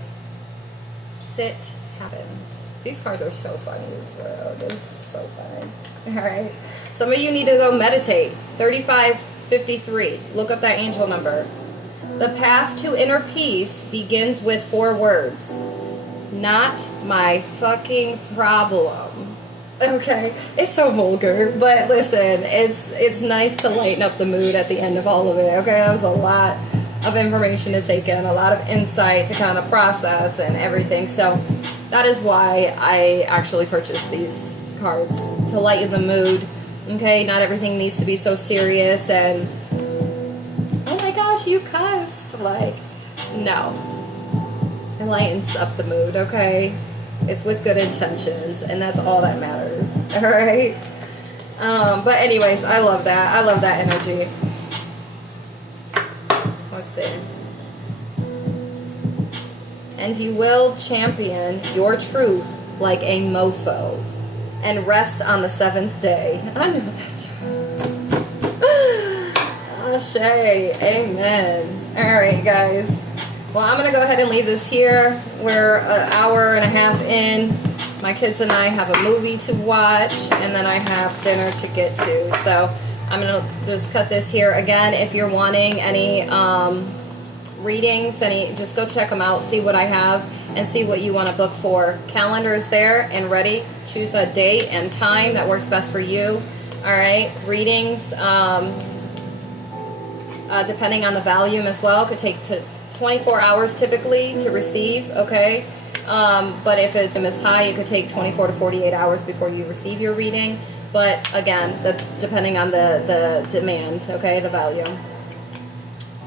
Sit happens. These cards are so funny, bro. This is so funny. Alright? Some of you need to go meditate. 3553. Look up that angel number. The path to inner peace begins with 4 words. Not my fucking problem. Okay? It's so vulgar, but listen, it's nice to lighten up the mood at the end of all of it. Okay? That was a lot of information to take in, a lot of insight to kind of process and everything. So that is why I actually purchased these cards, to lighten the mood. Okay? Not everything needs to be so serious and, oh my gosh, you cussed. Like, no. It lightens up the mood, okay? It's with good intentions, and that's all that matters, alright? But anyways, I love that. I love that energy. Let's see. And you will champion your truth like a mofo and rest on the 7th day. I know that's right. Ashe. Amen. Alright, guys. Well, I'm going to go ahead and leave this here. We're an hour and a half in. My kids and I have a movie to watch, and then I have dinner to get to. So I'm going to just cut this here. Again, if you're wanting any readings, just go check them out, see what I have, and see what you want to book for. Calendar is there and ready. Choose a date and time that works best for you. All right, readings, depending on the volume as well, could take 24 hours typically to receive, okay? But if it's high, it could take 24 to 48 hours before you receive your reading. But again, that's depending on the demand, okay, the volume.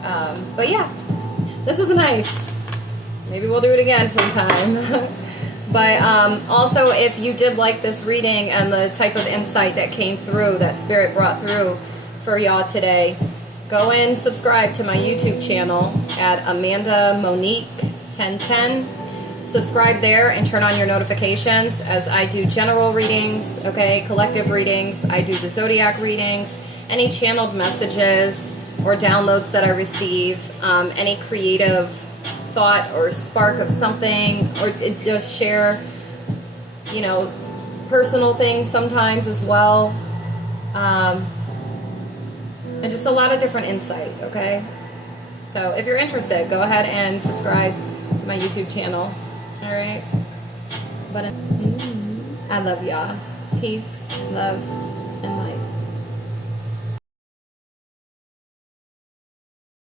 But yeah, this is nice. Maybe we'll do it again sometime. But also, if you did like this reading and the type of insight that came through, that Spirit brought through for y'all today, go and subscribe to my YouTube channel at Amanda Monique 1010. Subscribe there and turn on your notifications as I do general readings, okay, collective readings. I do the zodiac readings, any channeled messages or downloads that I receive, any creative thought or spark of something, or just share, you know, personal things sometimes as well. And just a lot of different insight, okay? So if you're interested, go ahead and subscribe to my YouTube channel. All right? But I love y'all. Peace, love.